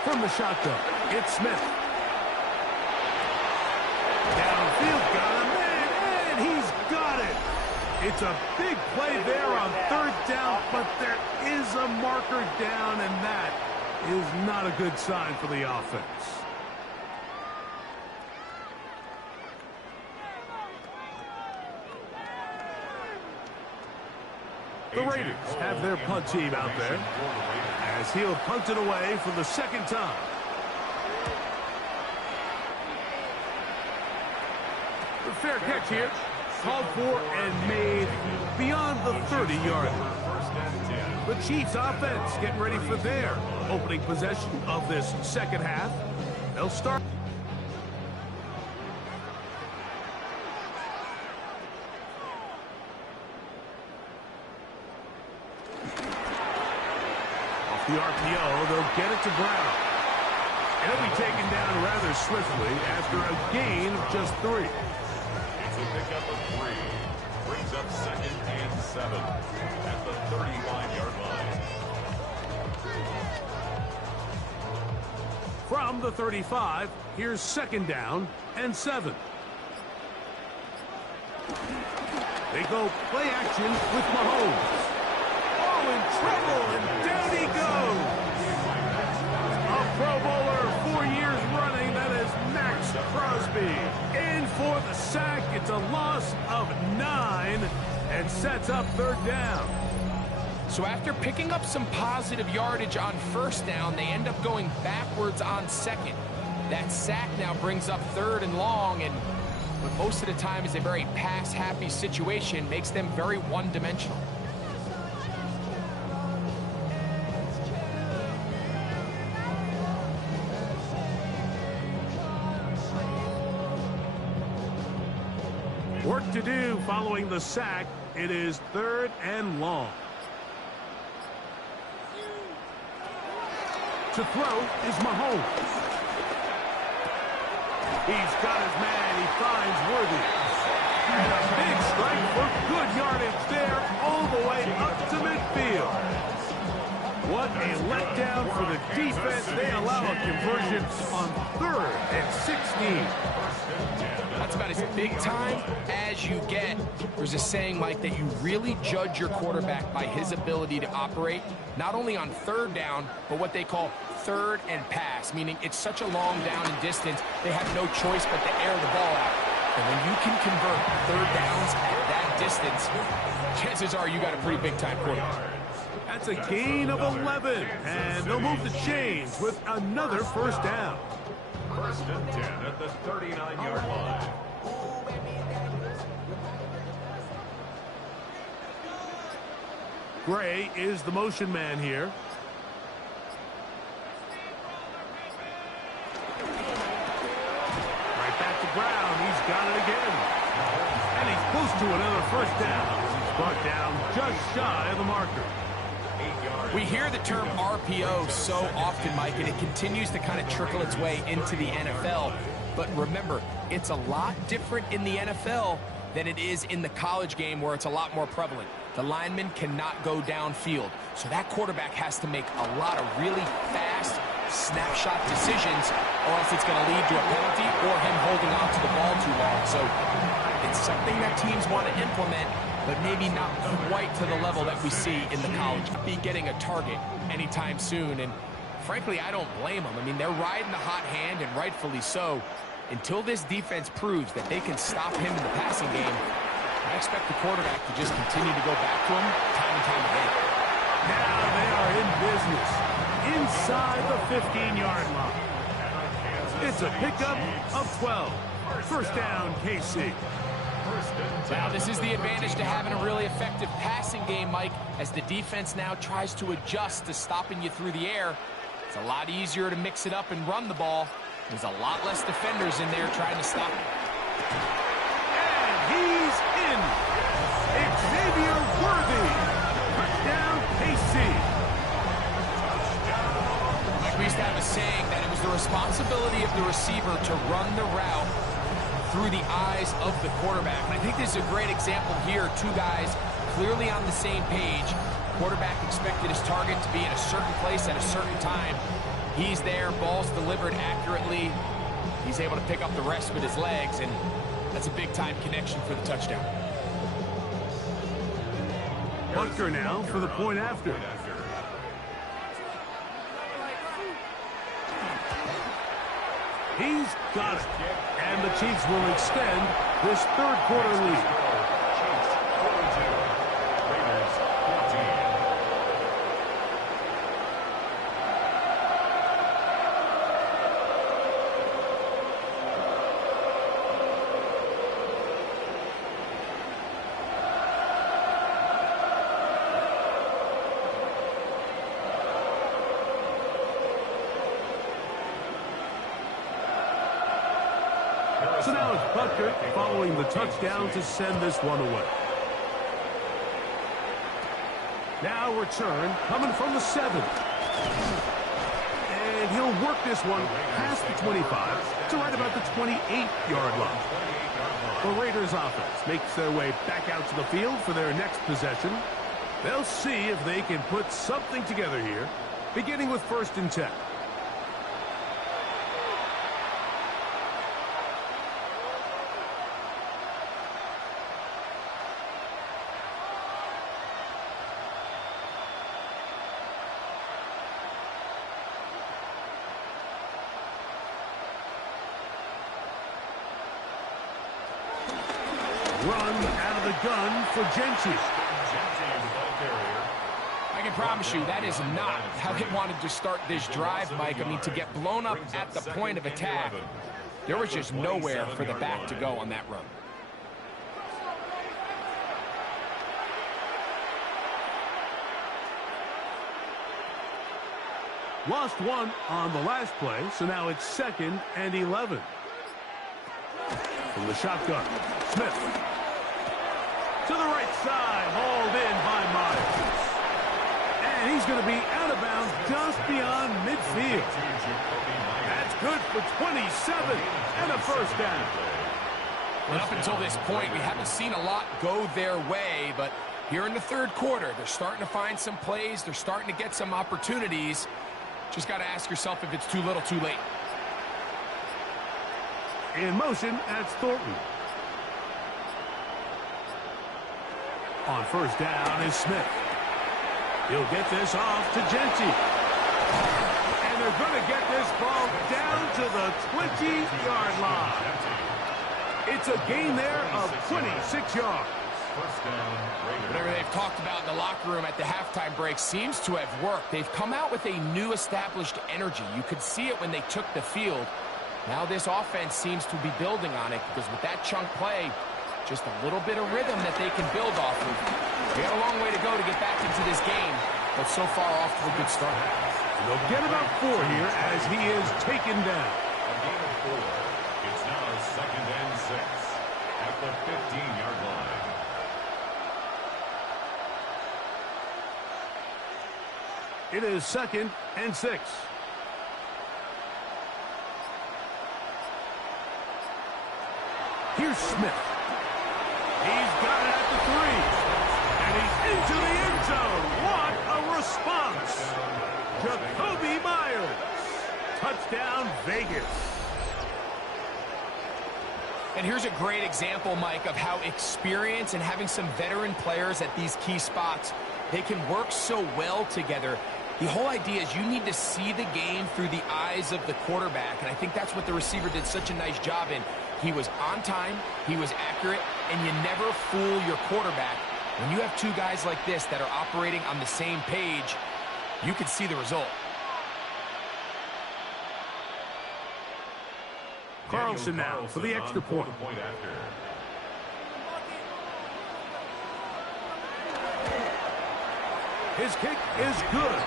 From the shotgun, it's Smith. Downfield, got him, and he's got it. It's a big play there on 3rd down, but there is a marker down, and that is not a good sign for the offense. The Raiders have their punt team out there as he'll punt it away for the 2nd time. The fair catch here, called for and made beyond the 30-yard line. The Chiefs offense getting ready for their opening possession of this second half. They'll start. Off the RPO, they'll get it to Brown. He'll be taken down rather swiftly after a gain of just 3. It's a pickup of 3. Brings up 2nd and 7 at the 35-yard line. From the 35, here's 2nd down and 7. They go play action with Mahomes. Oh, in trouble, and down he goes. A Pro Bowler 4 years running, that is Max Crosby. In for the sack, it's a loss of 9 and sets up 3rd down. So after picking up some positive yardage on 1st down, they end up going backwards on 2nd. That sack now brings up 3rd and long, and what most of the time is a very pass-happy situation, makes them very one-dimensional. Work to do following the sack. It is 3rd and long. To throw is Mahomes. He's got his man. He finds Worthy. And a big strike for good yardage there all the way up to midfield. What a letdown for the defense. They allow a conversion on 3rd and 16. That's about as big time as you get. There's a saying, Mike, that you really judge your quarterback by his ability to operate, not only on 3rd down, but what they call 3rd and pass, meaning it's such a long down and distance, they have no choice but to air the ball out. And when you can convert 3rd downs at that distance, chances are you got a pretty big-time quarterback. That's a gain of 11, and they'll move the chains with another 1st down. 1st and 10 at the 39-yard line. Gray is the motion man here. Right back to Brown. He's got it again. And he's close to another 1st down. He's brought down just shy of the marker. We hear the term RPO so often, Mike, and it continues to kind of trickle its way into the NFL. But remember, it's a lot different in the NFL than it is in the college game where it's a lot more prevalent. The lineman cannot go downfield, so that quarterback has to make a lot of really fast snapshot decisions, or else it's going to lead to a penalty or him holding on to the ball too long. So it's something that teams want to implement, but maybe not quite to the level that we see in the college. Be getting a target anytime soon, and frankly, I don't blame them. I mean, they're riding the hot hand, and rightfully so. Until this defense proves that they can stop him in the passing game, I expect the quarterback to just continue to go back to him time and time again. Now they are in business inside the 15-yard line. It's a pickup of 12. 1st down, KC. Now, this is the advantage to having a really effective passing game, Mike, as the defense now tries to adjust to stopping you through the air. It's a lot easier to mix it up and run the ball. There's a lot less defenders in there trying to stop it. And he's in. Xavier Worthy. Touchdown, KC. Like we used to have a saying that it was the responsibility of the receiver to run the route through the eyes of the quarterback. And I think this is a great example here. 2 guys clearly on the same page. Quarterback expected his target to be in a certain place at a certain time. He's there, ball's delivered accurately. He's able to pick up the rest with his legs, and that's a big-time connection for the touchdown. Bunker now for the point after. He's got it. And the Chiefs will extend this 3rd quarter lead. So now it's Butker following the touchdown to send this one away. Now return coming from the 7. And he'll work this one past the 25 to right about the 28-yard line. The Raiders offense makes their way back out to the field for their next possession. They'll see if they can put something together here, beginning with 1st and 10. Run out of the gun for Gentry. I can promise you that is not how they wanted to start this drive, Mike. I mean, to get blown up at the point of attack, there was just nowhere for the back to go on that run. Lost one on the last play, so now it's 2nd and 11. From the shotgun, Smith. To the right side, hauled in by Myers. And he's going to be out of bounds just beyond midfield. That's good for 27 and a first down. And up until this point, we haven't seen a lot go their way, but here in the third quarter, they're starting to find some plays. They're starting to get some opportunities. Just got to ask yourself if it's too little, too late. In motion, that's Thornton. On first down is Smith. He'll get this off to Genty. And they're going to get this ball down to the 20-yard line. It's a gain there of 26 yards. Whatever they've talked about in the locker room at the halftime break seems to have worked. They've come out with a new established energy. You could see it when they took the field. Now this offense seems to be building on it because with that chunk play, just a little bit of rhythm that they can build off of. They got a long way to go to get back into this game, but so far off to a good start. They'll get about 4 here as he is taken down. A gain of 4. It's now 2nd and 6 at the 15-yard line. It is 2nd and 6. Here's Smith. He's got it at the 3. And he's into the end zone. What a response. Jacoby Myers. Touchdown, Vegas. And here's a great example, Mike, of how experience and having some veteran players at these key spots, they can work so well together. The whole idea is you need to see the game through the eyes of the quarterback, and I think that's what the receiver did such a nice job in. He was on time, he was accurate, and you never fool your quarterback. When you have two guys like this that are operating on the same page, you can see the result. Carlson now for the extra point. His kick is good,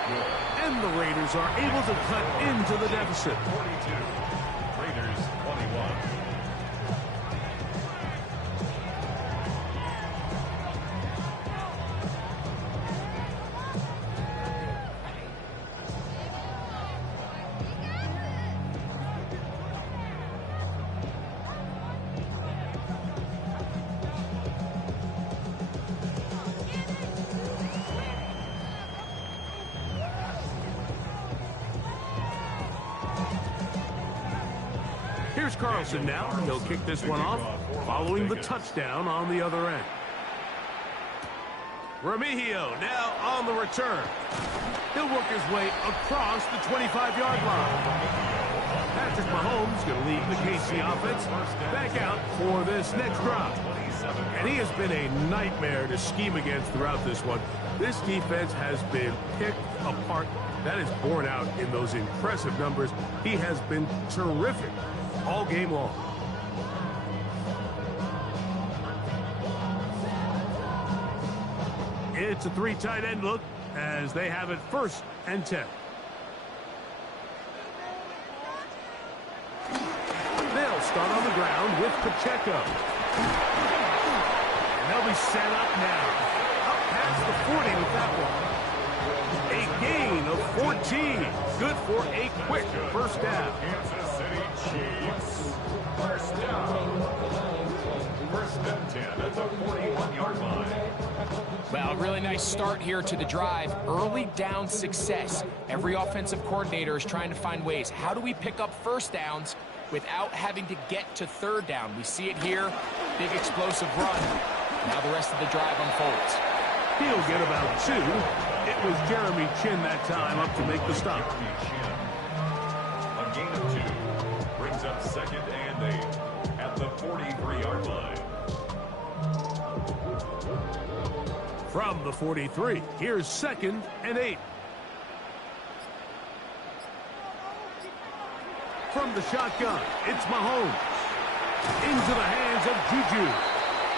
and the Raiders are able to cut into the deficit. 42, Raiders 21. Here's Carlson now. He'll kick this one off following the touchdown on the other end. Remigio now on the return. He'll work his way across the 25-yard line. Patrick Mahomes going to lead the KC offense back out for this next drive. And he has been a nightmare to scheme against throughout this one. This defense has been picked apart. That is borne out in those impressive numbers. He has been terrific all game long. It's a 3 tight end look as they have it 1st and 10. They'll start on the ground with Pacheco. And they'll be set up now. Up past the 40 with that one. A gain of 14. Good for a quick first down. Kansas City Chiefs. First down. 1st and 10 at the 41-yard line. Well, really nice start here to the drive. Early down success. Every offensive coordinator is trying to find ways. How do we pick up first downs without having to get to 3rd down? We see it here. Big explosive run. Now the rest of the drive unfolds. He'll get about 2. It was Jeremy Chin that time up to make the stop. A gain of 2 brings up 2nd and 8 at the 43-yard line. From the 43, here's 2nd and 8. From the shotgun, it's Mahomes. Into the hands of Juju.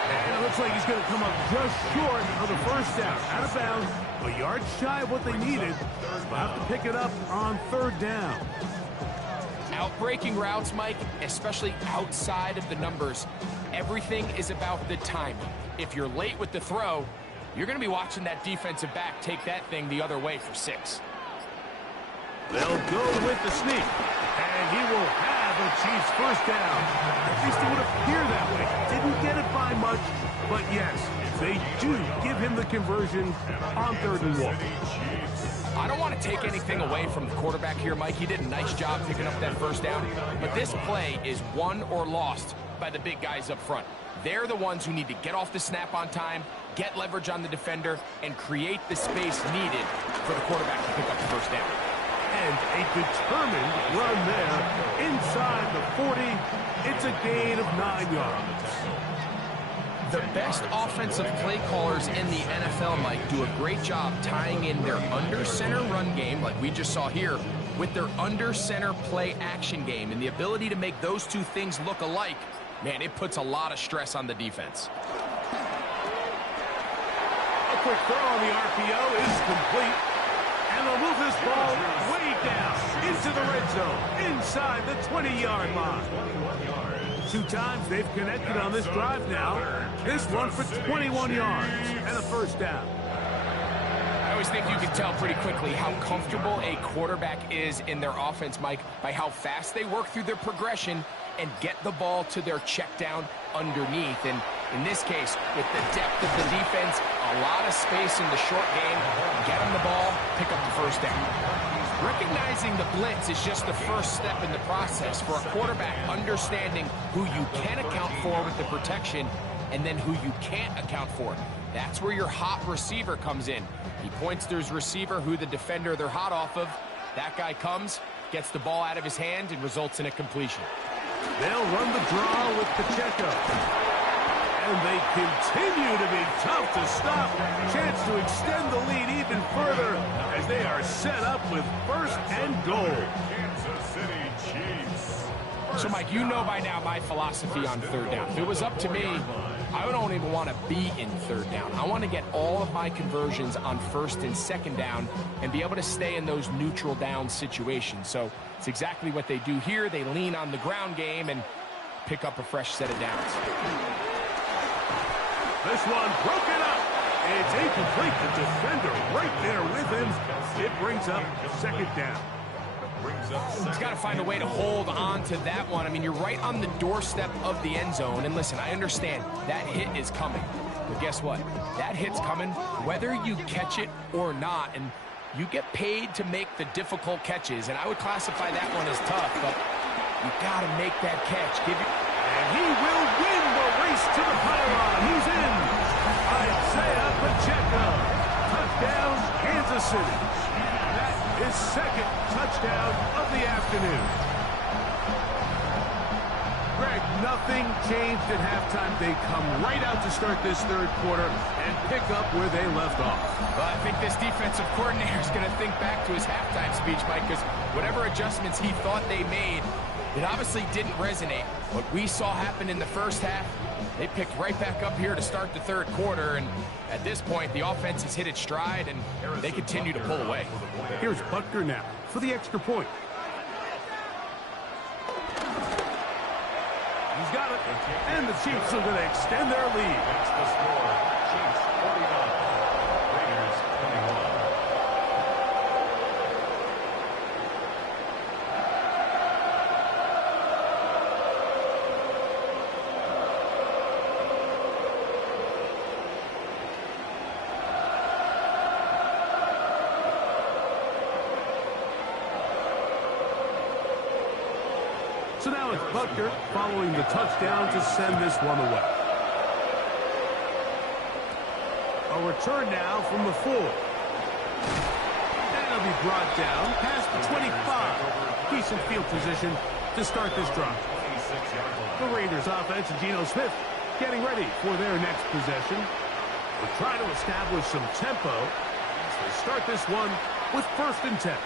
And it looks like he's going to come up just short of the first down. Out of bounds, a yard shy of what they needed. They'll have to pick it up on 3rd down. out breaking routes, Mike, especially outside of the numbers, everything is about the timing. If you're late with the throw, you're going to be watching that defensive back take that thing the other way for 6. They'll go with the sneak, and he will have a Chiefs first down. At least it would appear that way. Didn't get it by much, but yes, they do give him the conversion on 3rd and 1. I don't want to take anything away from the quarterback here, Mike. He did a nice job picking up that first down, but this play is won or lost by the big guys up front. They're the ones who need to get off the snap on time, get leverage on the defender, and create the space needed for the quarterback to pick up the first down. And a determined run there inside the 40. It's a gain of 9 yards. The best offensive play callers in the NFL, Mike, do a great job tying in their under-center run game, like we just saw here, with their under-center play action game. And the ability to make those two things look alike, man, it puts a lot of stress on the defense. A quick throw on the RPO is complete. And they'll move this ball way down into the red zone, inside the 20-yard line. 2 times they've connected on this drive now. This one for 21 yards and a first down. I always think you can tell pretty quickly how comfortable a quarterback is in their offense, Mike, by how fast they work through their progression and get the ball to their check down underneath. And in this case, with the depth of the defense, a lot of space in the short game, get them the ball, pick up the first down. Recognizing the blitz is just the first step in the process for a quarterback understanding who you can account for with the protection and then who you can't account for. That's where your hot receiver comes in. He points to his receiver, who the defender they're hot off of. That guy comes, gets the ball out of his hand, and results in a completion. They'll run the draw with Pacheco. And they continue to be tough to stop. Chance to extend the lead even further as they are set up with 1st and goal. Kansas City Chiefs. So, Mike, you know by now my philosophy on 3rd down. If it was up to me, I don't even want to be in 3rd down. I want to get all of my conversions on 1st and 2nd down and be able to stay in those neutral down situations. So it's exactly what they do here. They lean on the ground game and pick up a fresh set of downs. This one broken up. It's incomplete. The defender right there with him. It brings up 2nd down. He's got to find a way to hold on to that one. I mean, you're right on the doorstep of the end zone. And listen, I understand that hit is coming. But guess what? That hit's coming whether you catch it or not. And you get paid to make the difficult catches. And I would classify that one as tough, but you got to make that catch. And he will win the race to the pylon. He's in. Isaiah Pacheco. Touchdown, Kansas City. That is 2nd touchdown of the afternoon. Greg, nothing changed at halftime. They come right out to start this 3rd quarter and pick up where they left off. Well, I think this defensive coordinator is going to think back to his halftime speech, Mike, because whatever adjustments he thought they made, it obviously didn't resonate. What we saw happen in the first half, they picked right back up here to start the 3rd quarter, and at this point, the offense has hit its stride, and they continue to pull away. Here's Butker now for the extra point. He's got it, and the Chiefs are going to extend their lead. That's the score. Chiefs 49, Raiders 21. So now it's Butker following the touchdown to send this one away. A return now from the 4. And it'll be brought down past the 25. Decent field position to start this drive. The Raiders offense and Geno Smith getting ready for their next possession. We're trying to establish some tempo as they start this one with 1st and 10.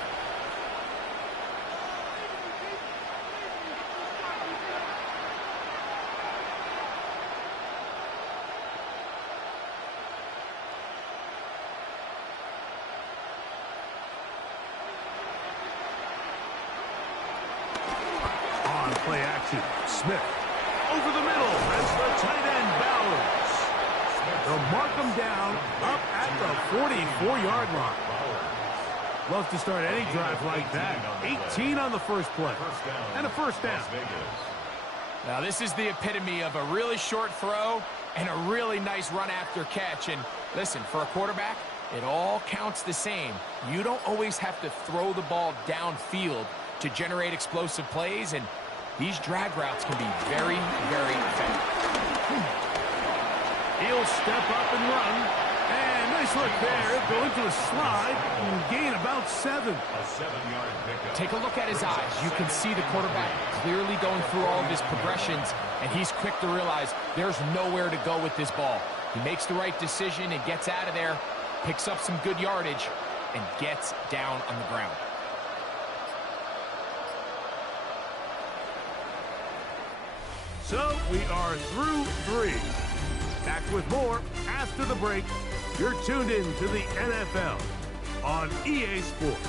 Smith over the middle as the tight end Bowers. They'll mark him down up at the 44-yard line. Love to start any drive like that. 18 on the first play. And a first down. Now this is the epitome of a really short throw and a really nice run after catch. And listen, for a quarterback, it all counts the same. You don't always have to throw the ball downfield to generate explosive plays, and these drag routes can be very, very effective. He'll step up and run. And nice look there. Go into a slide and gain about 7. A 7-yard pickup. Take a look at his eyes. You can see the quarterback clearly going through all of his progressions, and he's quick to realize there's nowhere to go with this ball. He makes the right decision and gets out of there, picks up some good yardage, and gets down on the ground. So we are through 3. Back with more after the break. You're tuned in to the NFL on EA Sports.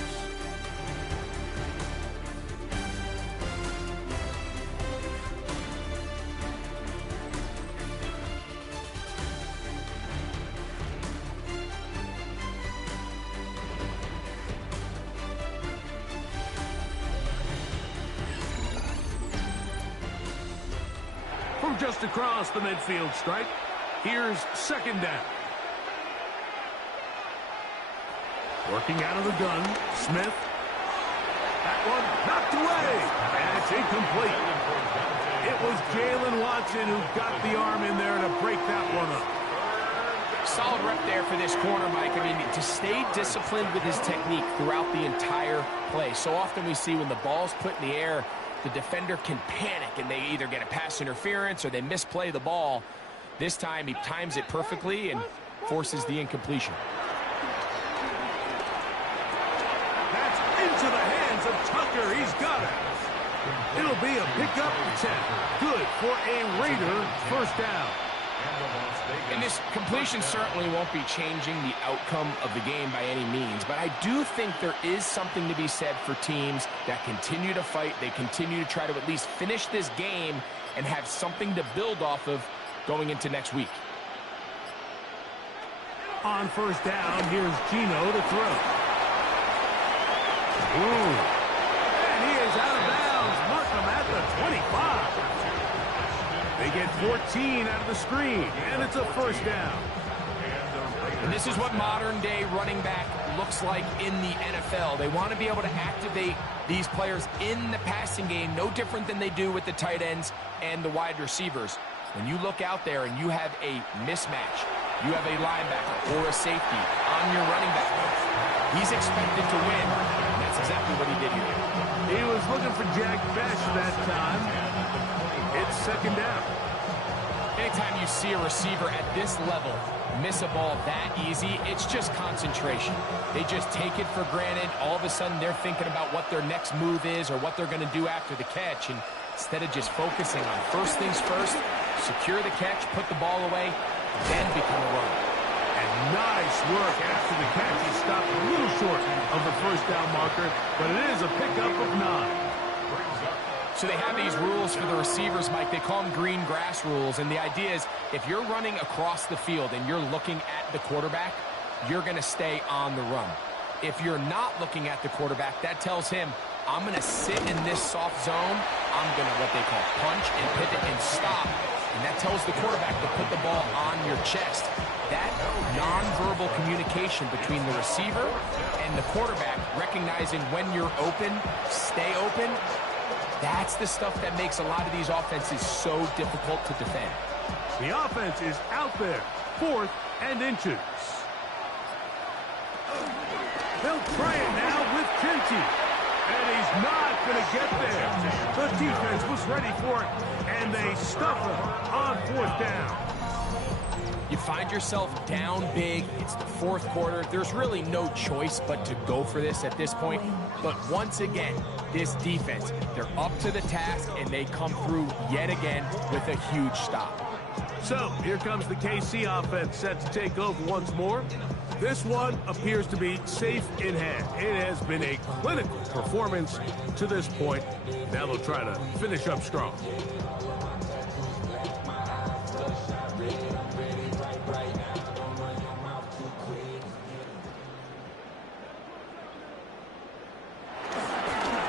From just across the midfield stripe, here's second down. Working out of the gun, Smith. That one knocked away, and it's incomplete. It was Jalen Watson who got the arm in there to break that one up. Solid rep there for this corner, Mike. I mean, to stay disciplined with his technique throughout the entire play. So often we see when the ball's put in the air, the defender can panic, and they either get a pass interference or they misplay the ball. This time, he times it perfectly and forces the incompletion. That's into the hands of Tucker. He's got it. It'll be a pickup 10. Good for a Raider first down. And this completion certainly won't be changing the outcome of the game by any means, but I do think there is something to be said for teams that continue to fight. They continue to try to at least finish this game and have something to build off of going into next week. On first down, here's Gino to throw. Ooh. And he is out of bounds. Mark him at the 25. They get 14 out of the screen, and it's a first down. And this is what modern-day running back looks like in the NFL. They want to be able to activate these players in the passing game, no different than they do with the tight ends and the wide receivers. When you look out there and you have a mismatch, you have a linebacker or a safety on your running back, he's expected to win. That's exactly what he did here. He was looking for Jack Best that time. It's second down. Anytime you see a receiver at this level miss a ball that easy, it's just concentration. They just take it for granted. All of a sudden, they're thinking about what their next move is or what they're going to do after the catch. And instead of just focusing on first things first, secure the catch, put the ball away, then become a runner. And nice work after the catch. He stopped a little short of the first down marker, but it is a pickup of 9. So they have these rules for the receivers, Mike. They call them green grass rules. And the idea is if you're running across the field and you're looking at the quarterback, you're going to stay on the run. If you're not looking at the quarterback, that tells him, I'm going to sit in this soft zone. I'm going to what they call punch and pivot and stop. And that tells the quarterback to put the ball on your chest. That nonverbal communication between the receiver and the quarterback, recognizing when you're open, stay open, that's the stuff that makes a lot of these offenses so difficult to defend. The offense is out there, 4th and inches. They'll try it now with Kinty. And he's not going to get there. The defense was ready for it, and they stuff him on 4th down. You find yourself down big. It's the 4th quarter. There's really no choice but to go for this at this point. But once again, this defense, they're up to the task, and they come through yet again with a huge stop. So here comes the KC offense set to take over once more. This one appears to be safe in hand. It has been a clinical performance to this point. Now they'll try to finish up strong.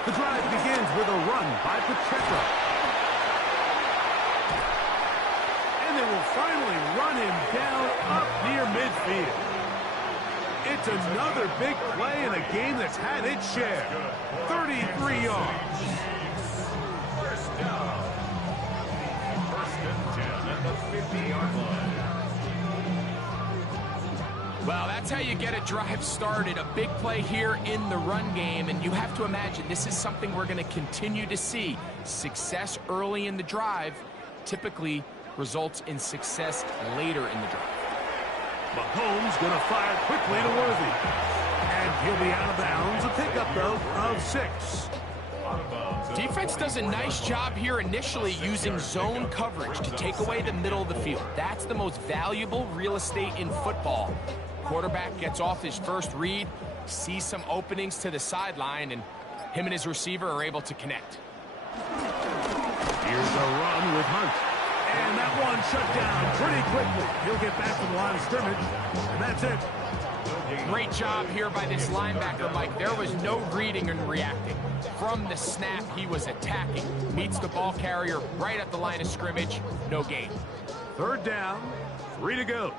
The drive begins with a run by Pacheco. And they will finally run him down up near midfield. It's another big play in a game that's had its share. 33 yards. First down. First and 10 at the 50-yard line. Well, that's how you get a drive started. A big play here in the run game, and you have to imagine this is something we're going to continue to see. Success early in the drive typically results in success later in the drive. Mahomes going to fire quickly to Worthy. And he'll be out of bounds. A pickup, though, of 6. Defense does a nice job here initially using zone coverage to take away the middle of the field. That's the most valuable real estate in football. Quarterback gets off his first read, sees some openings to the sideline, and him and his receiver are able to connect. Here's a run with Hunt. And that one shut down pretty quickly. He'll get back to the line of scrimmage, and that's it. Great job here by this linebacker, Mike. There was no reading and reacting. From the snap, he was attacking. Meets the ball carrier right at the line of scrimmage. No gain. Third down, 3 to go.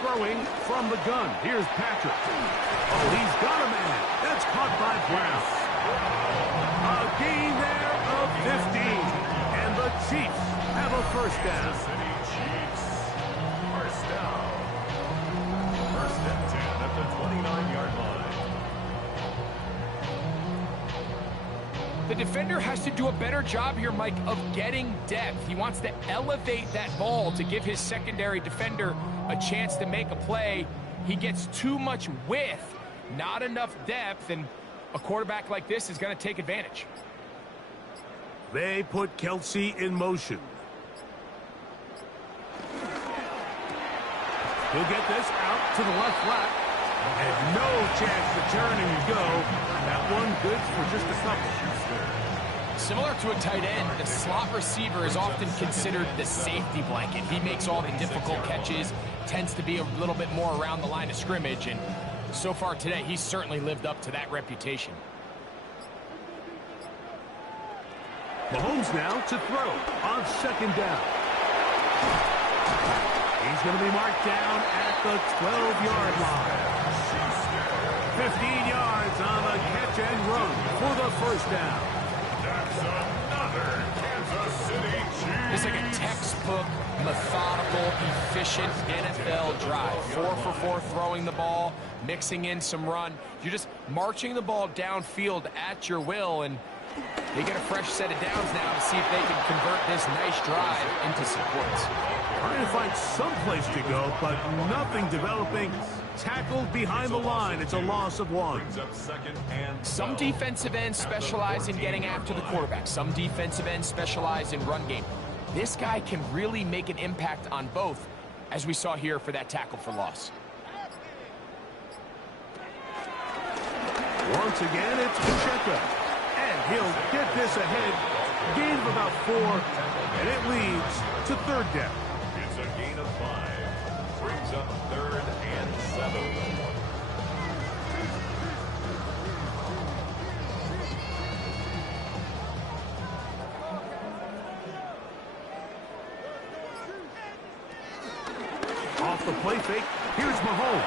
Throwing from the gun. Here's Patrick. Oh, he's got a man. That's caught by Brown. A gain there of 15. And the Chiefs have a first down. City Chiefs. First down. First and 10 at the 29-yard line. The defender has to do a better job here, Mike, of getting depth. He wants to elevate that ball to give his secondary defender a chance to make a play. He gets too much width, not enough depth, and a quarterback like this is going to take advantage. They put Kelsey in motion. He'll get this out to the left flat. And no chance to turn and go. That one good for just a couple. Similar to a tight end, the slot receiver is often considered the safety blanket. He makes all the difficult catches, tends to be a little bit more around the line of scrimmage, and so far today, he's certainly lived up to that reputation. Mahomes now to throw on second down. He's going to be marked down at the 12-yard line. 15 yards on the catch and run for the first down. That's another Kansas City Chiefs. It's like a textbook, methodical, efficient NFL drive. 4 for 4 throwing the ball, mixing in some run. You're just marching the ball downfield at your will, and they get a fresh set of downs now to see if they can convert this nice drive into some points. Trying to find some place to go, but nothing developing. Tackled behind the line. It's a loss of 1. Some defensive ends specialize in getting after the quarterback. Some defensive ends specialize in run game. This guy can really make an impact on both, as we saw here for that tackle for loss. Once again, it's Pacheco. And he'll get this ahead. Gain of about 4, and it leads to third down. It's a gain of 5. Brings up 3rd and 7. Off the play fake, here's Mahomes.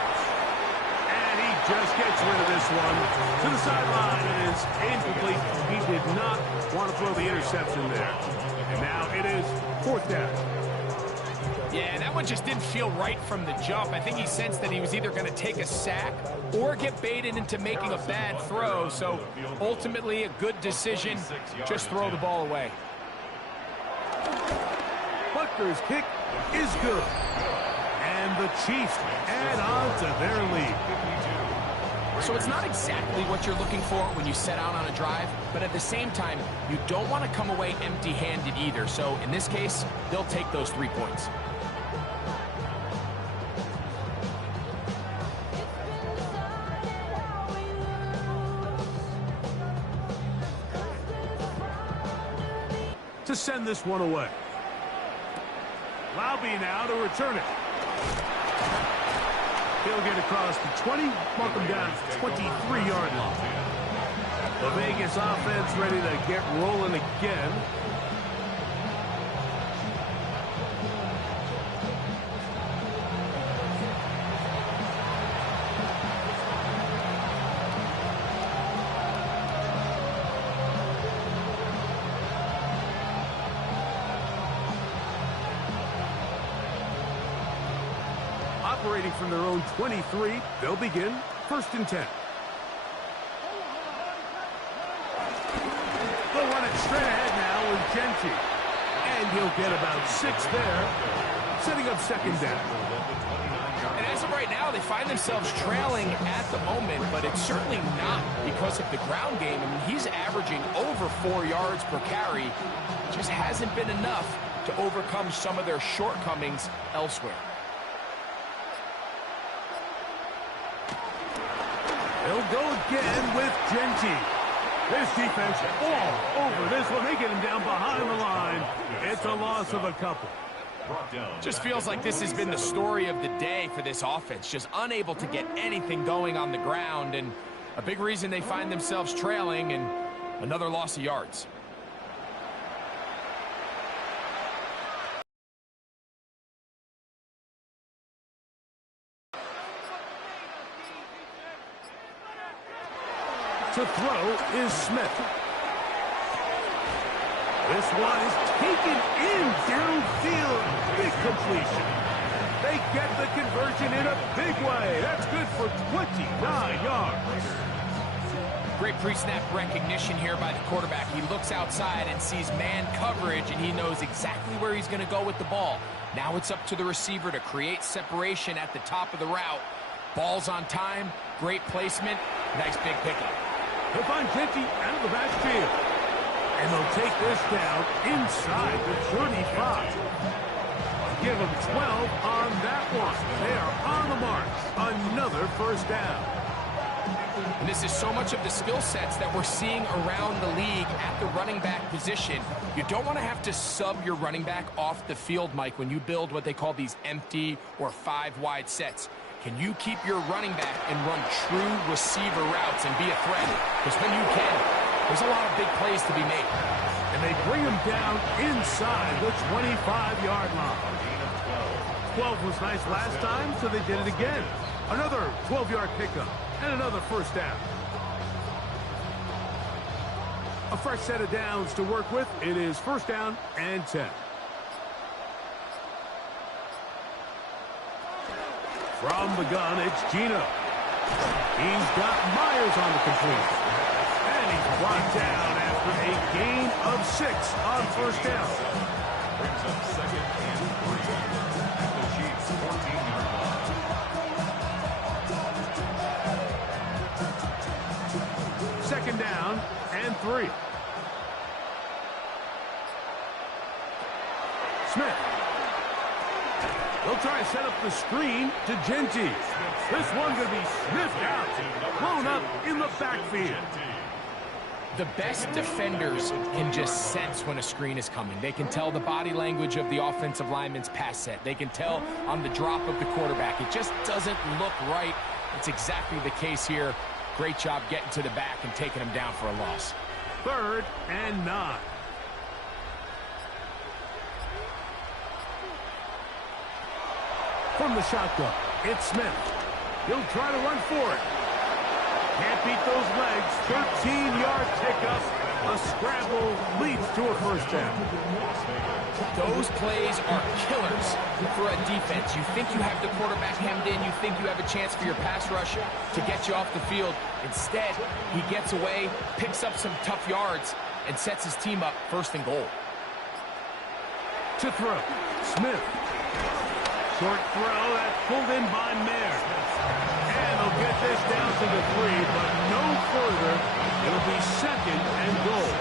And he just gets rid of this one to the sideline. It is incomplete. He did not want to throw the interception there. And now it is 4th down. Yeah, that one just didn't feel right from the jump. I think he sensed that he was either going to take a sack or get baited into making a bad throw. So ultimately a good decision. Just throw the ball away. Butker's kick is good. And the Chiefs add on to their lead. So it's not exactly what you're looking for when you set out on a drive, but at the same time, you don't want to come away empty-handed either. So in this case, they'll take those 3 points. to send this one away. Laube now to return it. He'll get across the 20, mark him down at the 23-yard line. The Vegas offense ready to get rolling again. Operating from their own 23, they'll begin 1st and 10. They'll run it straight ahead now with Genti. And he'll get about 6 there, setting up 2nd down. And as of right now, they find themselves trailing at the moment, but it's certainly not because of the ground game. I mean, he's averaging over 4 yards per carry. Just hasn't been enough to overcome some of their shortcomings elsewhere. They'll go again with Genti. This defense all over this one. They get him down behind the line. It's a loss of a couple. Just feels like this has been the story of the day for this offense. Just unable to get anything going on the ground. And a big reason they find themselves trailing and another loss of yards. To throw is Smith. This one is taken in downfield. Big completion. They get the conversion in a big way. That's good for 29 yards. Great pre-snap recognition here by the quarterback. He looks outside and sees man coverage, and he knows exactly where he's going to go with the ball. Now it's up to the receiver to create separation at the top of the route. Ball's on time, great placement, nice big pickup. He'll find Genti out of the backfield. And they'll take this down inside the 35. Give them 12 on that one. They are on the mark. Another 1st down. And this is so much of the skill sets that we're seeing around the league at the running back position. You don't want to have to sub your running back off the field, Mike, when you build what they call these empty or 5-wide sets. Can you keep your running back and run true receiver routes and be a threat? Because when you can, there's a lot of big plays to be made. And they bring him down inside the 25-yard line. 12 was nice last time, so they did it again. Another 12-yard pickup and another 1st down. A fresh set of downs to work with. It is 1st down and 10. From the gun, it's Gino. He's got Myers on the completion. And he's brought down after a gain of 6 on 1st down. Brings up 2nd and 3 at the Chiefs' 14-yard line. 2nd down and 3. Smith. They'll try to set up the screen to Genti. This one going to be sniffed out, blown up in the backfield. The best defenders can just sense when a screen is coming. They can tell the body language of the offensive lineman's pass set. They can tell on the drop of the quarterback. It just doesn't look right. It's exactly the case here. Great job getting to the back and taking him down for a loss. 3rd and 9. From the shotgun, it's Smith. He'll try to run for it. Can't beat those legs. 13-yard pickup. A scramble leads to a 1st down. Those plays are killers for a defense. You think you have the quarterback hemmed in. You think you have a chance for your pass rush to get you off the field. Instead, he gets away, picks up some tough yards, and sets his team up 1st and goal. To throw, Smith. Short throw, that's pulled in by Mayer. And they'll get this down to the 3, but no further. It'll be 2nd and goal.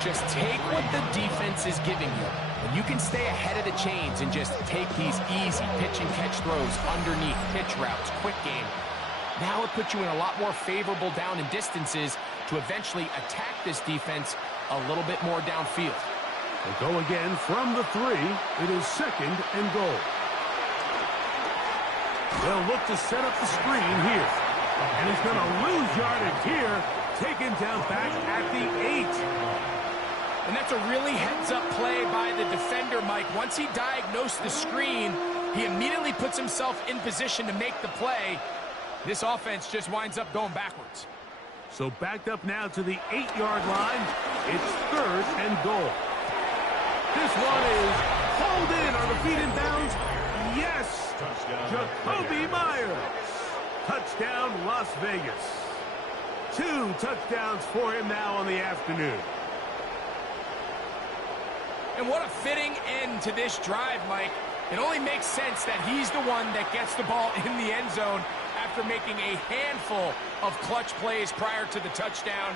Just take what the defense is giving you. When you can stay ahead of the chains and just take these easy pitch and catch throws underneath, pitch routes, quick game, now it puts you in a lot more favorable down and distances to to eventually attack this defense a little bit more downfield. They'll go again from the 3. It is 2nd and goal. They'll look to set up the screen here. And he's going to lose yardage here. Taken down back at the 8. And that's a really heads-up play by the defender, Mike. Once he diagnosed the screen, he immediately puts himself in position to make the play. This offense just winds up going backwards. So backed up now to the 8-yard line. It's 3rd and goal. This one is pulled in. Are the feet in bounds? Yes! Jacoby Myers. Touchdown, Las Vegas. 2 touchdowns for him now on the afternoon. And what a fitting end to this drive, Mike. It only makes sense that he's the one that gets the ball in the end zone after making a handful of clutch plays prior to the touchdown.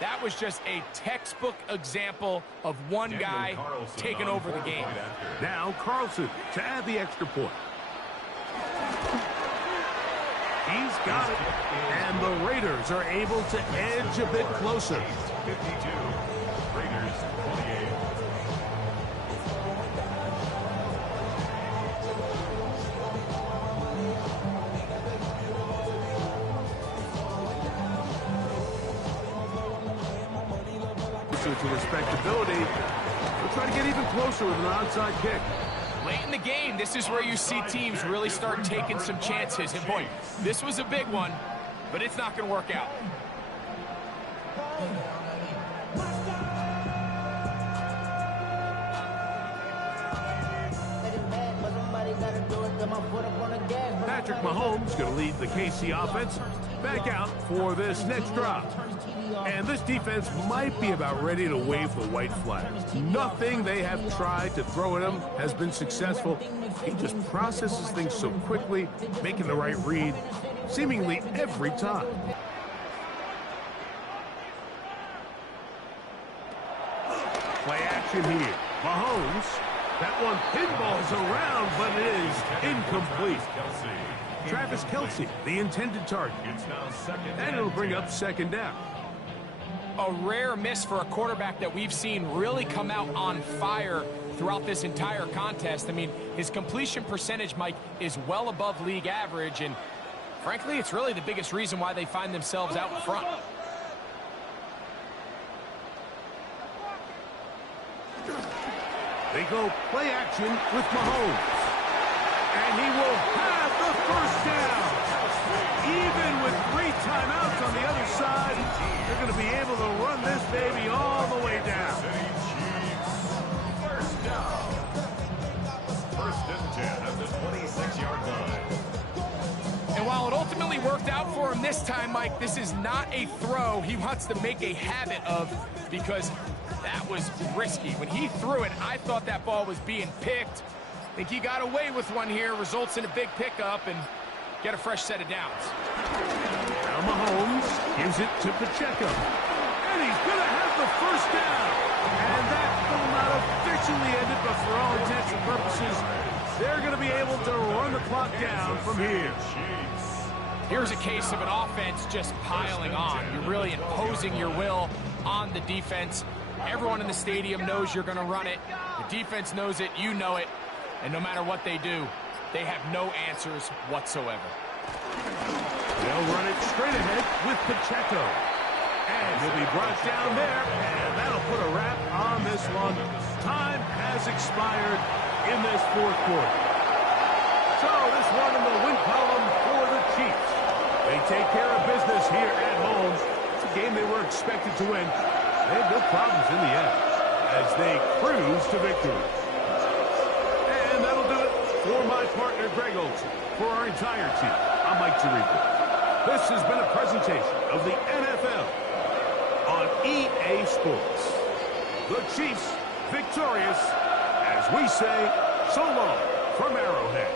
That was just a textbook example of one guy taking over the game. Now Carlson to add the extra point. He's got it. And the Raiders are able to edge a bit closer. 52. Raiders 28. To respectability. We'll try to get even closer with an onside kick. Late in the game, this is where you see teams really start taking some chances. And boy, this was a big one, but it's not going to work out. Patrick Mahomes going to lead the KC offense back out for this next drive. And this defense might be about ready to wave the white flag. Nothing they have tried to throw at him has been successful. He just processes things so quickly, making the right read seemingly every time. Play action here. Mahomes. That one pinballs around, but it is incomplete. Travis Kelce, the intended target. And it'll bring up 2nd down. A rare miss for a quarterback that we've seen really come out on fire throughout this entire contest. I mean, his completion percentage, Mike, is well above league average, and frankly, it's really the biggest reason why they find themselves out in front. They go play action with Mahomes. And he will have the 1st down. Even with 3 timeouts on the other side, they're going to be able to run this baby all the way down. First down. 1st and 10 at the 26-yard line. And while it ultimately worked out for him this time, Mike, this is not a throw he wants to make a habit of, because that was risky. When he threw it, I thought that ball was being picked. I think he got away with one here, results in a big pickup, and get a fresh set of downs. Now Mahomes gives it to Pacheco. And he's going to have the 1st down. And that will not officially end it, but for all intents and purposes, they're going to be able to run the clock down from here. Here's a case of an offense just piling on. You're really imposing your will on the defense. Everyone in the stadium knows you're going to run it. The defense knows it. You know it. And no matter what they do, they have no answers whatsoever. They'll run it straight ahead with Pacheco. And he'll be brought down there, and that'll put a wrap on this one. Time has expired in this 4th quarter. So this one in the win column for the Chiefs. They take care of business here at home. It's a game they were expected to win. They had no problems in the end as they cruise to victory. And that'll do it for my partner, Greg Olson. For our entire team, I'm Mike Tirico. This has been a presentation of the NFL on EA Sports. The Chiefs victorious, as we say, so long from Arrowhead.